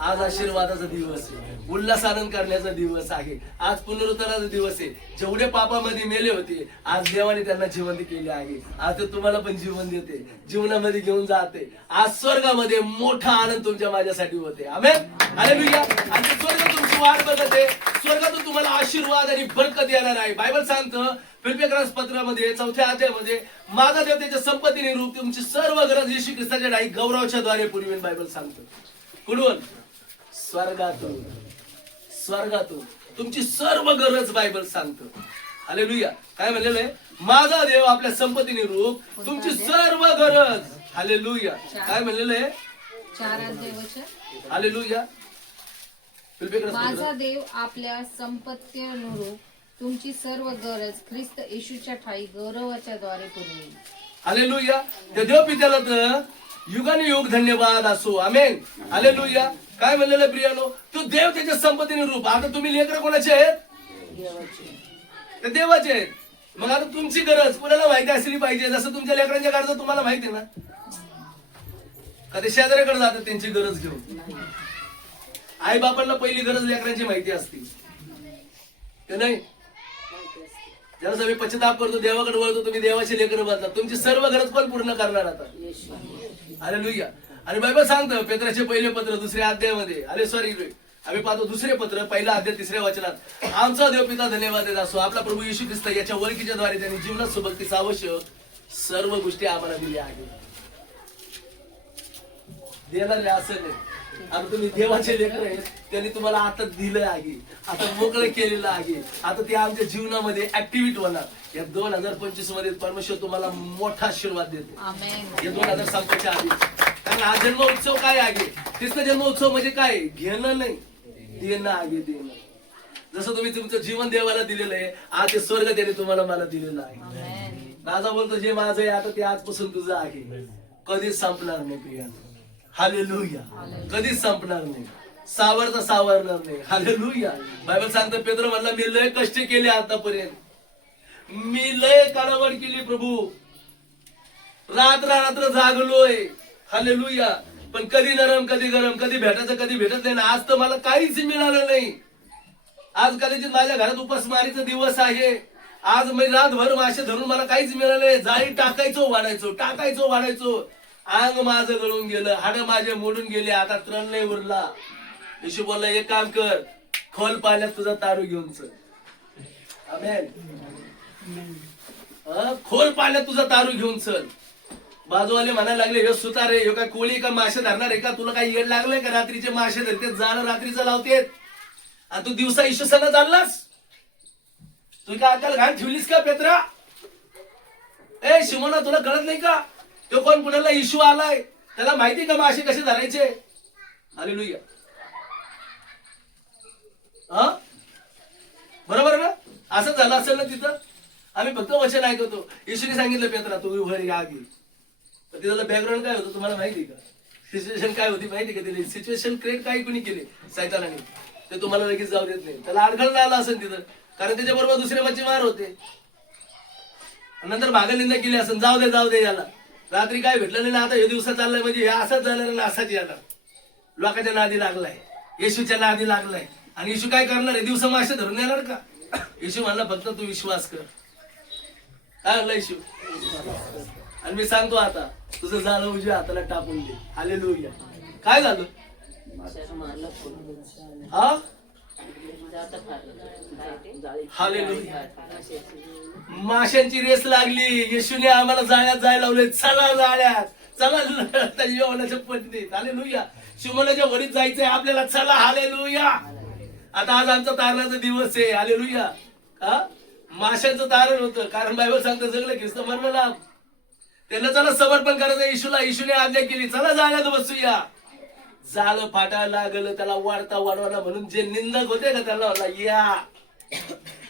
आज आशीर्वादाचा दिवस आहे, उल्हास आनंद करण्याचा दिवस आहे. आज पुनरुत्थानाचा दिवस आहे. जेवढे पापामध्ये मेले होते, आज देवाने त्यांना जिवंत केले आहे. आज ते तुम्हाला पण जीवन देते, जीवनामध्ये घेऊन जाते. आज स्वर्गामध्ये मोठा आनंद तुमच्या माझ्यासाठी होते. आमेन. हालेलुया. आणि ते स्वर्ग तुमची वाट बघत आहे. स्वर्गातून तुम्हाला आशीर्वाद आणि बरकत येणार आहे. बायबल सांगतं फिलिप्पियस पत्रामध्ये 4थ्या अध्यायामध्ये, माझा देव त्याच्या संपत्तीने रूप तुमची सर्व गरज येशू ख्रिस्ताच्या नाही गौरवाच्या द्वारे पुरवेल. बायबल सांगतं. कुठून? स्वर्गातून. स्वर्गातून तुमची सर्व गरज बायबल सांगतं. हालेलुया. काय म्हणलेलं आहे? माझा देव आपल्या संपत्तीने रूप तुमची सर्व गरज. हालेलुया. काय म्हणलेलं आहे? 4 अध्याय वचन. हालेलुया. माझा देव आपल्या संपत्तीनुरूप तुमची सर्व गरज ख्रिस्त येशूच्या ठाई गौरवाच्या द्वारे पुरवेल. हालेलुया. त्या देव पित्याला तर युगाने युग धन्यवाद असो. आमेन. हालेलुया. काय म्हणलेलं प्रियानो? तो देव त्याच्या संपत्तीने रूप. आता तुम्ही लेकरं कोणाचे आहेत? ते देवाचे आहेत. मग आता तुमची गरज कुणाला माहिती असली पाहिजे. जसं तुमच्या लेकरांच्या गरज तुम्हाला माहिती आहे ना. का ते शेजाऱ्याकडे जातात त्यांची गरज घेऊन? आई बापांना पहिली गरज लेकरांची माहिती असते, ते नाही? ज्यावेळेस आम्ही पश्चाताप करतो, देवाकडे वळतो, तुम्ही देवाचे लेकरं बनता. तुमची सर्व गरज कोण पूर्ण करणार आता? हालेलुया. आणि बायबल सांगतं पेत्राचे पहिले पत्र 2ऱ्या अध्यायामध्ये, आम्ही पाहतो 2रे पत्र 1 अध्याय 3ऱ्या वचनात, आमचा देव पिता धन्यवाद देत असो, आपला प्रभू येशू ख्रिस्त याच्या वरकीच्या द्वारे त्यांनी जीवनात सोबतीचा आवश्यक सर्व गोष्टी आम्हाला दिल्या आहेत. देणार नाही असं नाही. आता तुम्ही देवाचे लेकर आहे, त्यांनी तुम्हाला आता दिलं आहे, आता मोकळं केलेलं आहे. आता ते आमच्या जीवनामध्ये ऍक्टिव्हिट होणार. या 2025 मध्ये परमेश्वर तुम्हाला मोठा आशीर्वाद देतो. आमेन. या 2000 संपायच्या आधी. कारण हा जन्म उत्सव काय आहे? ख्रिस्त जन्म उत्सव म्हणजे काय? घेणं नाही, देणं आहे. देणं. जसं तुम्ही तुमचं जीवन देवाला दिलेलं आहे, आज ते स्वर्ग त्याने तुम्हाला मला दिलेलं आहे. आमेन. राजा बोलतो जे माझं आहे आता ते आजपासून तुझं आहे, कधीच संपणार नाही प्रियांनो. हालेलुया. कधीच संपणार नाही, सावरता सावरणार नाही. हालेलुया. बायबल सांगतं पेत्र म्हणला मी लय कष्ट केले आतापर्यंत, मी लय काळवड केली प्रभू, रात्र जागलोय. हालेलुया. पण कधी नरम कधी गरम, कधी भेटायचं कधी भेटत नाही. आज तर मला काहीच मिळालं नाही. आज कदाचित माझ्या घरात उपासमारीचा दिवस आहे. आज मी रातभर मासे धरून मला काहीच मिळाले. जाळी टाकायचो वाढायचो, अंग माझं गळून गेलं, हाड माझे मोडून गेले, आता तरण नाही उरला. येशू बोलला एक काम कर, खोल पाण्यात तुझा तारू घेऊन चल. आमेन. खोल पाण्यात तुझा तारू घेऊन चल. बाजूवाले म्हणायला लागले हे सुतारे, हे काय कोळी का मासे धरणार आहे का? तुला काही येड लागलंय का? रात्रीचे मासे धरते, जाणं रात्रीचं लावतेत, आणि तू दिवसा ईश्वरांना चाललास? तू काय अक्कल घाण ठेवलीस का पेत्रा? ए शिमोना, तुला कळत नाही का? तो कोण पुण्याला इशू आलाय, त्याला माहिती का मासे कसे धरायचे? हालेलुया. बरोबर ना? असं झालं असेल ना तिथं. आम्ही फक्त वचन ऐकतो. येशूने सांगितलं पेत्रा तू वर या आगी. पण तिथलं बॅकग्राऊंड काय होतं तुम्हाला माहिती का? सिच्युएशन काय होती माहिती का? तिने सिच्युएशन क्रिएट काही कोणी केली सैतानाने, ते तुम्हाला लगेच जाऊ देत नाही. त्याला अडखळणं आला असेल तिथं, कारण त्याच्याबरोबर दुसरे मच्छीमार होते. नंतर भागनिंदा केली असेल, जाऊ दे याला, रात्री काय भेटलं नाही ना, आता हे दिवसात चाललाय म्हणजे हे असाच जाणार ना, असाच येणार. लोकांच्या नादी लागलाय, येशूच्या नादी लागलाय. आणि येशू काय करणार आहे? दिवसा मासे धरून येणार का? येशू म्हणला फक्त तू विश्वास कर. काय म्हणला येशू? आणि मी सांगतो आता तुझं जाळं उजव्या हाताला टाकून दे. हालेलुया. काय झालं? हा, हालेलुया. माशांची रेस लागली. येशूने आम्हाला जाळ्यात जायला लावले. चला जाळ्यात, चला जेवणाच्या पद्धतीत. हालेलुया. शिमोनाच्या वरीत जायचंय आपल्याला, चला. हालेलुया. आता आज आमचा तारणाचा दिवस आहे. हालेलुया. माशांचं तारण होतं, कारण बायबल सांगतं सगळं ख्रिस्त मरण लाभ. त्यांना चला समर्पण करायचं येशूला. येशूने आज्ञा केली, चला जाळ्यात बसूया. जाळं फाटायला लागलं, त्याला वाढवाना म्हणून जे निंदक होते का त्याला म्हणला या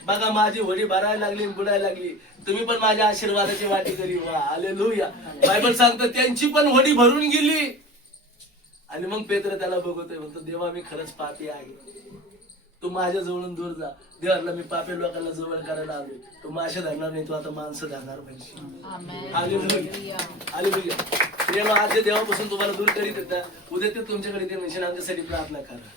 बघा माझी होडी भरायला लागली, बुडायला लागली, तुम्ही पण माझ्या आशीर्वादाची वाटी करी वा. हालेलुया. बायबल सांगतं त्यांची पण होडी भरून गेली. आणि मग पेत्र त्याला बघतोय, म्हणतो देवा मी खरंच पापी आहे, तू माझ्या जवळून दूर जा. देवाला मी पापी लोकांना जवळ करायला आलोय, तू मासे धरणार नाही, तू आता माणसं धरणार पाहिजे. हालेलुया. हालेलुया. आज जे देवापासून तुम्हाला दूर करीत येतात, उद्या ते तुमच्याकडे ते म्हणजे आमच्यासाठी प्रार्थना करा.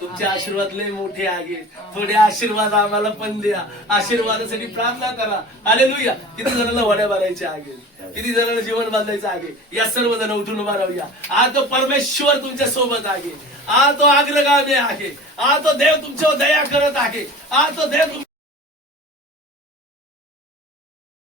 तुमचे आशीर्वाद लय मोठे आहेत, थोडे आशीर्वाद आम्हाला पण द्या. आशीर्वादासाठी प्रार्थना करा. हालेलुया. किती जणांना वड्या भरायच्या आहे, किती जणांना जीवन बांधायचं आहे. या सर्व जण उठून उभा राहूया. आज तो परमेश्वर तुमच्या सोबत आहे, आज तो अग्रगामी आहे, आज तो देव तुमच्यावर दया करत आहे, आज तो देव